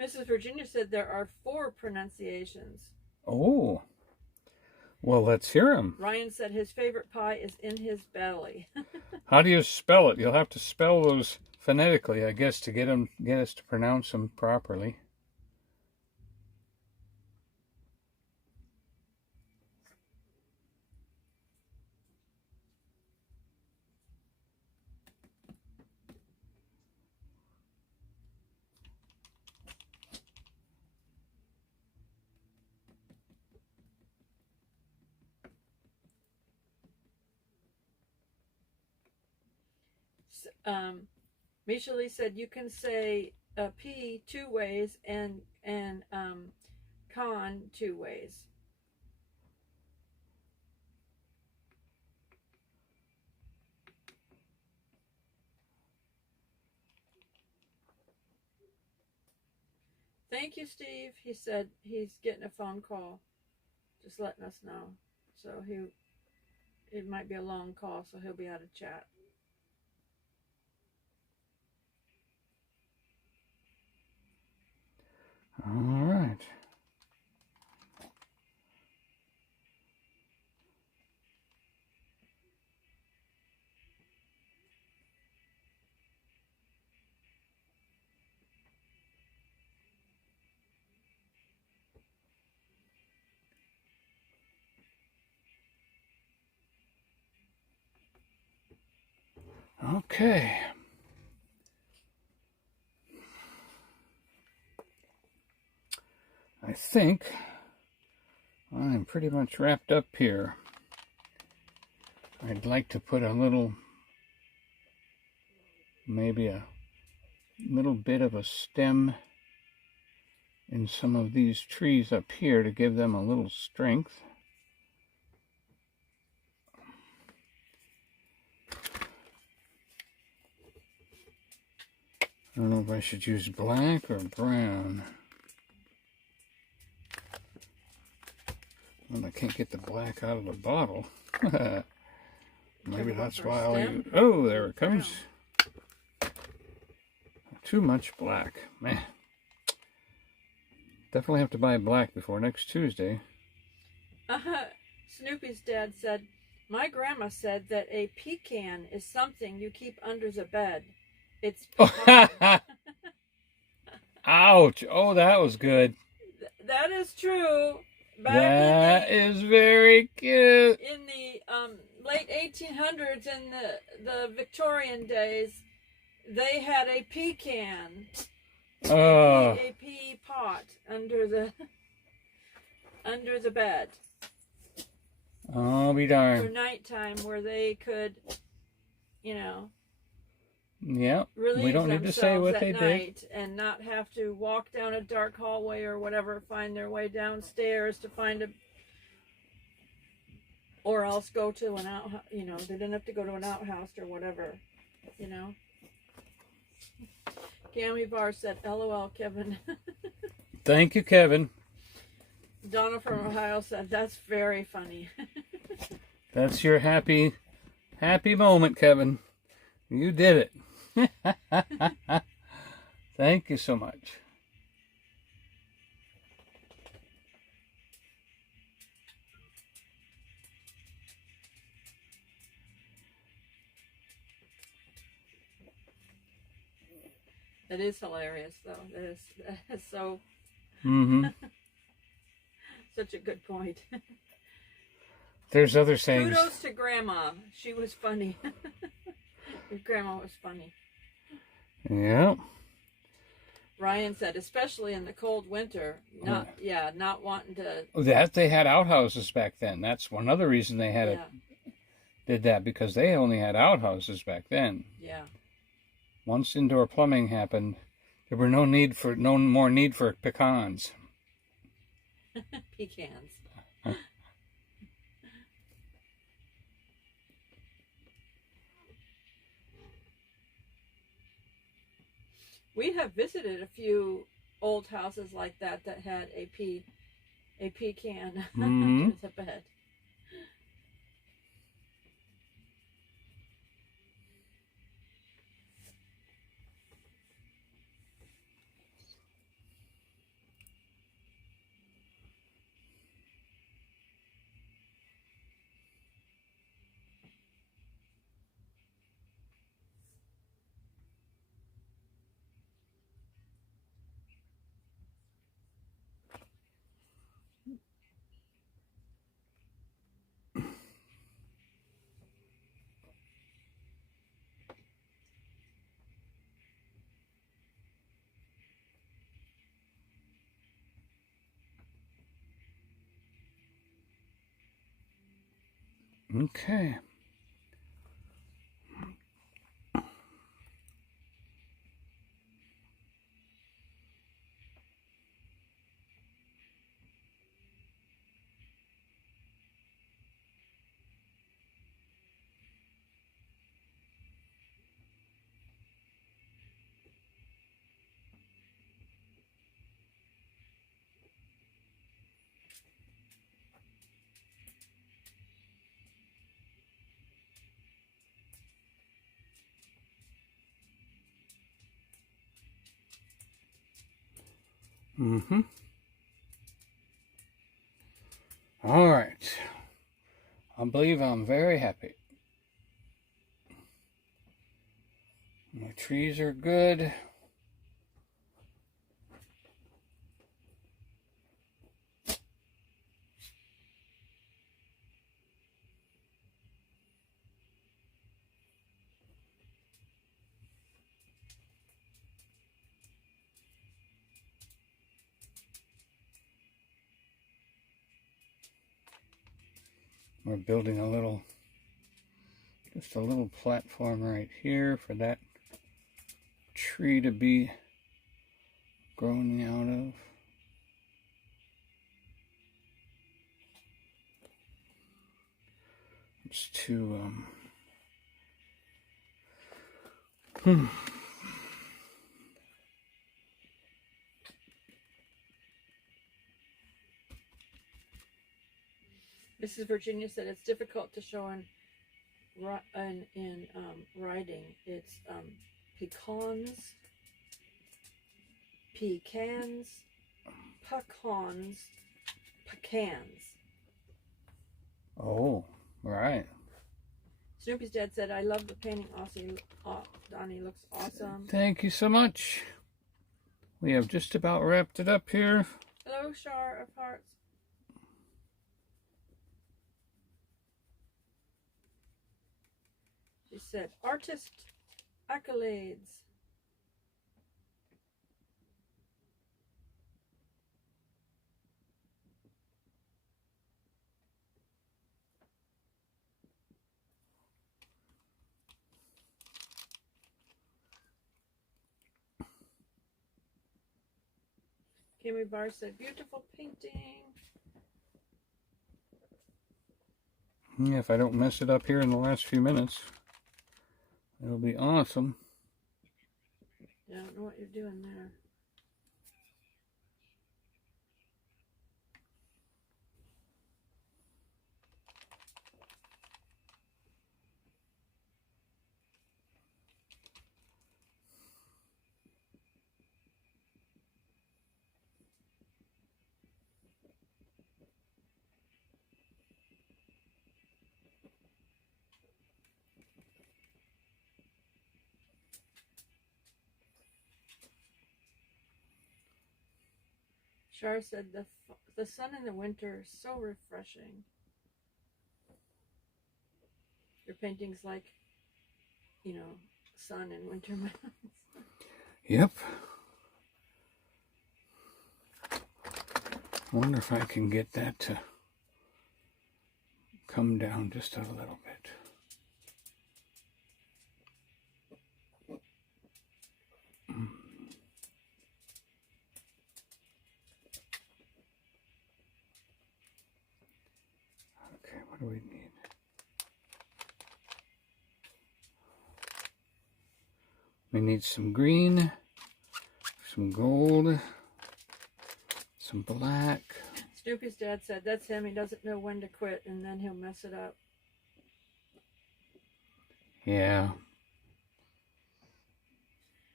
Mrs. Virginia said there are 4 pronunciations. Oh. Well, let's hear them. Ryan said his favorite pie is in his belly. How do you spell it? You'll have to spell those phonetically, I guess, to get us to pronounce them properly. Misha Lee said you can say P 2 ways and con 2 ways. Thank you, Steve. He said he's getting a phone call, just letting us know. So it might be a long call, so he'll be out of chat. All right. Okay. I think I'm pretty much wrapped up here. I'd like to put a little, maybe a little bit of a stem in some of these trees up here to give them a little strength. I don't know if I should use black or brown. Well, I can't get the black out of the bottle. Maybe that's why I'll use... Oh, there it comes. Too much black. Man. Definitely have to buy black before next Tuesday. Snoopy's dad said, my grandma said that a pecan is something you keep under the bed. It's Ouch. Oh, that was good. That is true. That is very cute. In the late 1800s and the Victorian days, they had a pecan, a pea pot under the bed. I'll be darned. For nighttime, where they could, Yeah, relieve we don't need to say what they did. And not have to walk down a dark hallway or whatever, find their way downstairs to find or else go to an out, they didn't have to go to an outhouse or whatever, Gammy Bar said, LOL, Kevin. Thank you, Kevin. Donna from Ohio said, that's very funny. That's your happy moment, Kevin. You did it. Thank you so much. It is hilarious, though. That is so... Such a good point. There's other sayings. Kudos to Grandma. She was funny. Your grandma was funny. Yeah. Ryan said, especially in the cold winter, not wanting to... That they had outhouses back then. That's one other reason they had did that, because they only had outhouses back then. Yeah. Once indoor plumbing happened, there were no more need for pecans. Pecans. We have visited a few old houses like that had a pecan Mm-hmm. to the bed. Okay. Mm-hmm. All right. I believe I'm very happy. My trees are good. We're building just a little platform right here for that tree to be growing out of. It's to Mrs. Virginia said it's difficult to show in writing. It's pecans, pecans. Oh, right. Snoopy's dad said, "I love the painting. Donny looks awesome." Thank you so much. We have just about wrapped it up here. Hello, Shar of Hearts. She said, "Artist accolades." Kimmy Barr said, "Beautiful painting." Yeah, if I don't mess it up here in the last few minutes, it'll be awesome. I don't know what you're doing there. Shar said, the sun in the winter is so refreshing." Your painting's like, sun and winter mountains. Yep. Wonder if I can get that to come down just a little bit. What do we need? We need some green, some gold, some black. Snoopy's dad said that's him. He doesn't know when to quit, and then he'll mess it up. Yeah.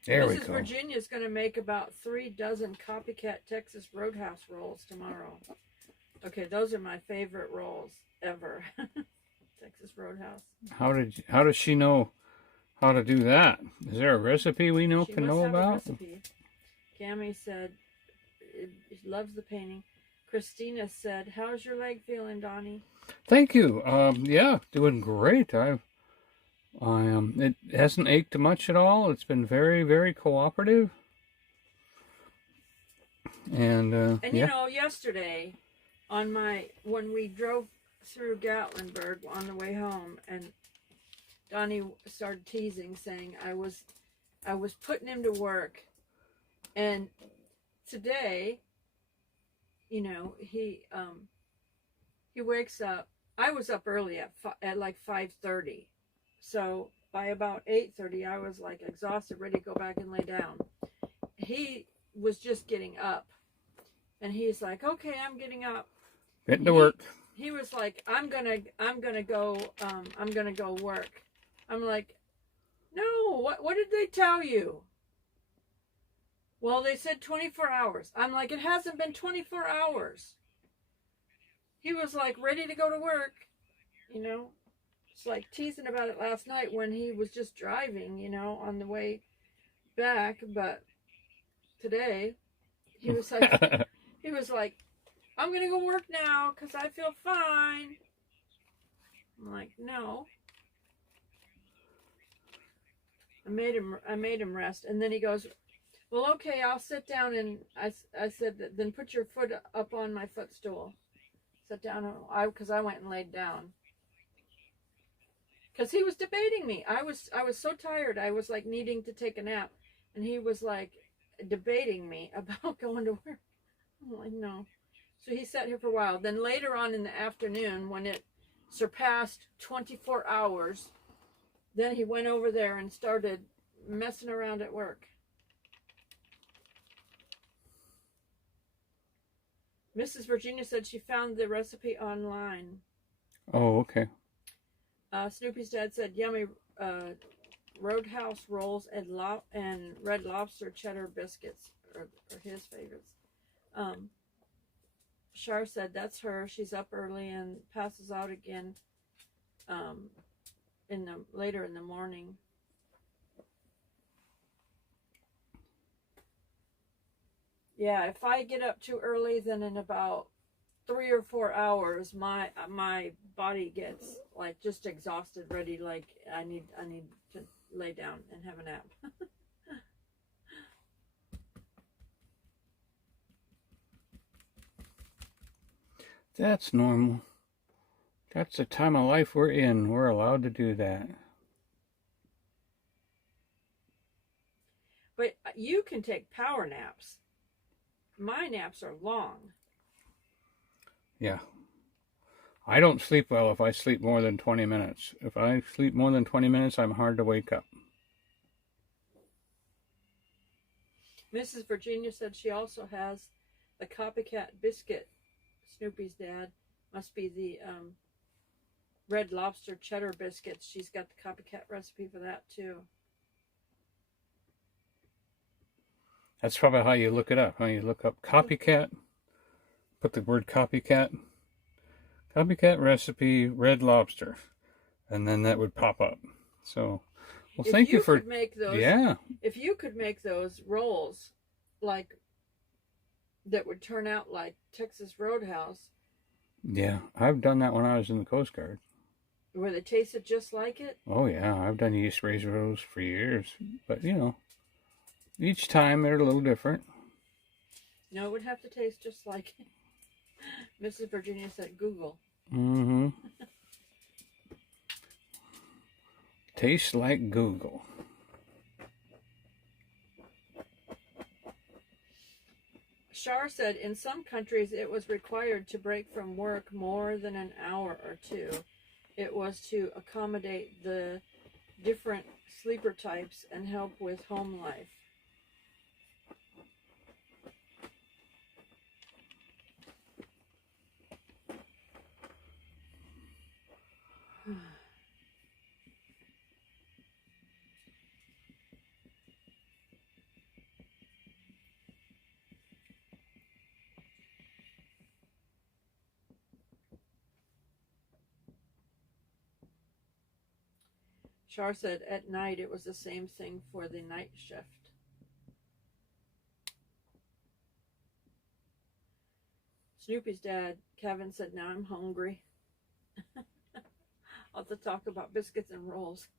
There we Mrs. go. Virginia's going to make about 3 dozen copycat Texas Roadhouse rolls tomorrow. Okay, those are my favorite rolls ever. Texas Roadhouse. How does she know how to do that? Is there a recipe we She can must know have a about? recipe. Cammy said she loves the painting. Christina said, "How's your leg feeling, Donnie?" Thank you. Yeah, doing great. It hasn't ached much at all. It's been very, very cooperative. And And yeah. you know, yesterday when we drove through Gatlinburg on the way home, and Donnie started teasing, saying I was putting him to work, and today, you know, he wakes up. I was up early at like 5:30, so by about 8:30, I was like exhausted, ready to go back and lay down. He was just getting up, and he's like, "Okay, I'm getting up." Getting to work. He was like, I'm gonna go work. I'm like, no, what did they tell you? Well, they said 24 hours. I'm like, it hasn't been 24 hours. He was like ready to go to work, you know. It's like teasing about it last night when he was just driving, you know, on the way back. But today, he was like, I'm gonna go work now because I feel fine. I'm like, no. I made him rest, and then he goes, well, okay, I'll sit down, and I said, then put your foot up on my footstool. Sit down, because I went and laid down. Because he was debating me. I was so tired. I was like needing to take a nap, and he was like debating me about going to work. I'm like, no. So he sat here for a while. Then later on in the afternoon, when it surpassed 24 hours, then he went over there and started messing around at work. Mrs. Virginia said she found the recipe online. Oh, okay. Snoopy's dad said yummy Roadhouse rolls and Red Lobster cheddar biscuits are his favorites. Shar said that's her. She's up early and passes out again later in the morning. Yeah, if I get up too early, then in about 3 or 4 hours, my body gets like just exhausted, ready. Like I need to lay down and have a nap. That's normal. That's the time of life we're in. We're allowed to do that. But you can take power naps. My naps are long. Yeah. I don't sleep well if I sleep more than 20 minutes. If I sleep more than 20 minutes, I'm hard to wake up. Mrs. Virginia said she also has the copycat biscuit. Snoopy's dad must be the Red Lobster cheddar biscuits. She's got the copycat recipe for that too. That's probably how you look it up. How you look up copycat, put the word copycat recipe, Red Lobster, and then that would pop up. So, well, thank you for make those. Yeah. If you could make those rolls, like that would turn out like Texas Roadhouse. Yeah, I've done that when I was in the Coast Guard. Where they tasted just like it? Oh, yeah, I've done yeast raised rolls for years. But, you know, each time they're a little different. No, it would have to taste just like it. Mrs. Virginia said Google. Mm-hmm. Tastes like Google. Shar said in some countries it was required to break from work more than an hour or two. It was to accommodate the different sleeper types and help with home life. Shar said at night it was the same thing for the night shift. Snoopy's dad, Kevin, said, now I'm hungry. I'll have to talk about biscuits and rolls.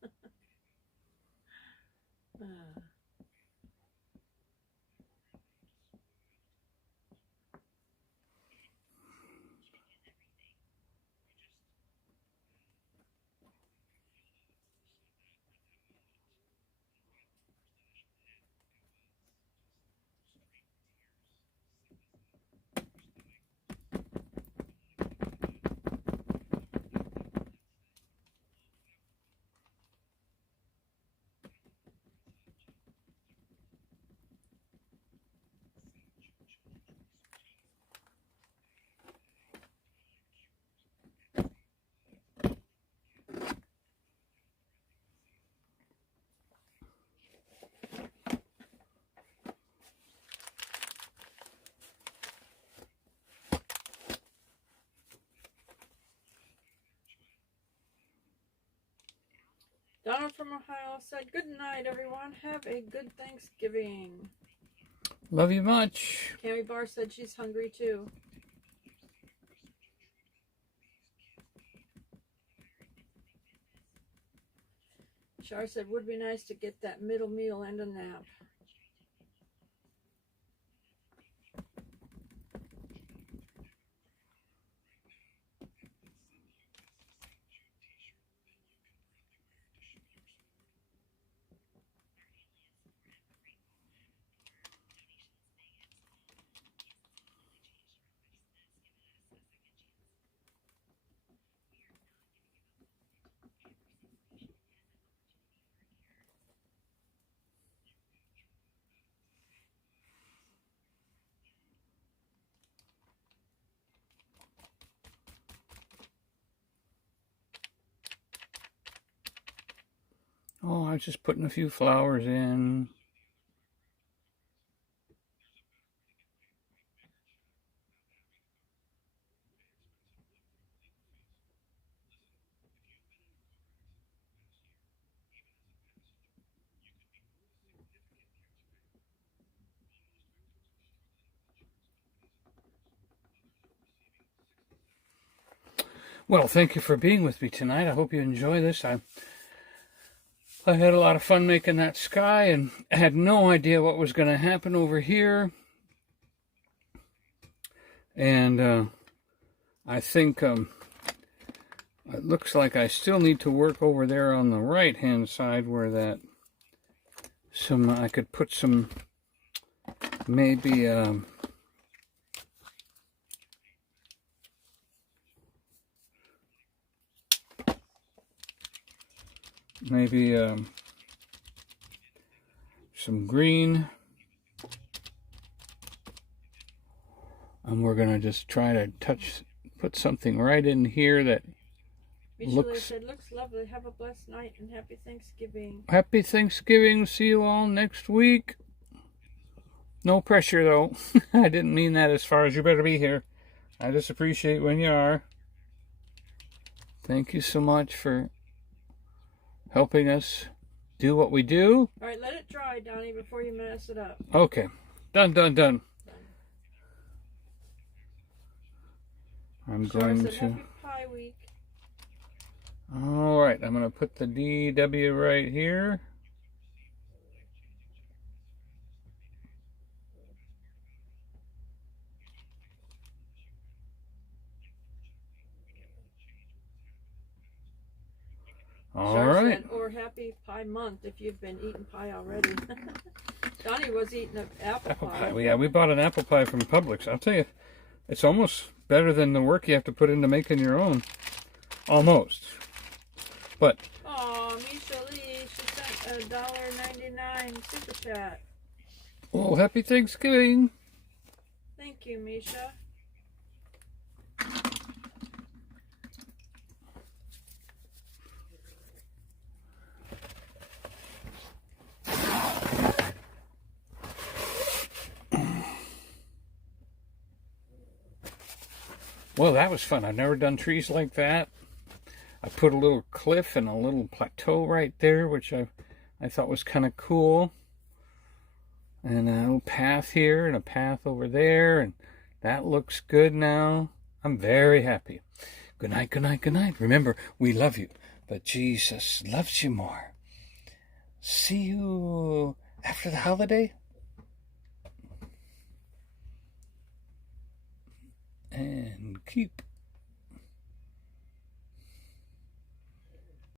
Donna from Ohio said, good night, everyone. Have a good Thanksgiving. Love you much. Cammy Barr said she's hungry, too. Shar said, would be nice to get that middle meal and a nap. Oh, I was just putting a few flowers in. Well, thank you for being with me tonight. I hope you enjoy this. I had a lot of fun making that sky and had no idea what was going to happen over here. And I think it looks like I still need to work over there on the right-hand side where that I could put some maybe some green, and we're gonna just try to put something right in here that looks lovely. Have a blessed night and happy Thanksgiving. Happy Thanksgiving. See you all next week. No pressure though. I didn't mean that as far as you better be here. I just appreciate when you are. Thank you so much for helping us do what we do. All right, let it dry, Donnie, before you mess it up. Okay. Done. I'm going to... Happy Pie Week. All right, I'm going to put the DW right here. All right. Or happy pie month if you've been eating pie already. Donnie was eating an apple Apple pie. pie. Yeah, we bought an apple pie from Publix. I'll tell you, it's almost better than the work you have to put into making your own. Almost. But Oh, Misha Lee, she sent a $1.99 super chat. oh, happy Thanksgiving. Thank you, Misha. Well, that was fun. I've never done trees like that. I put a little cliff and a little plateau right there, which I thought was kind of cool. And a little path here and a path over there, and that looks good now. I'm very happy. Good night, good night, good night. Remember, we love you, but Jesus loves you more. See you after the holiday. And keep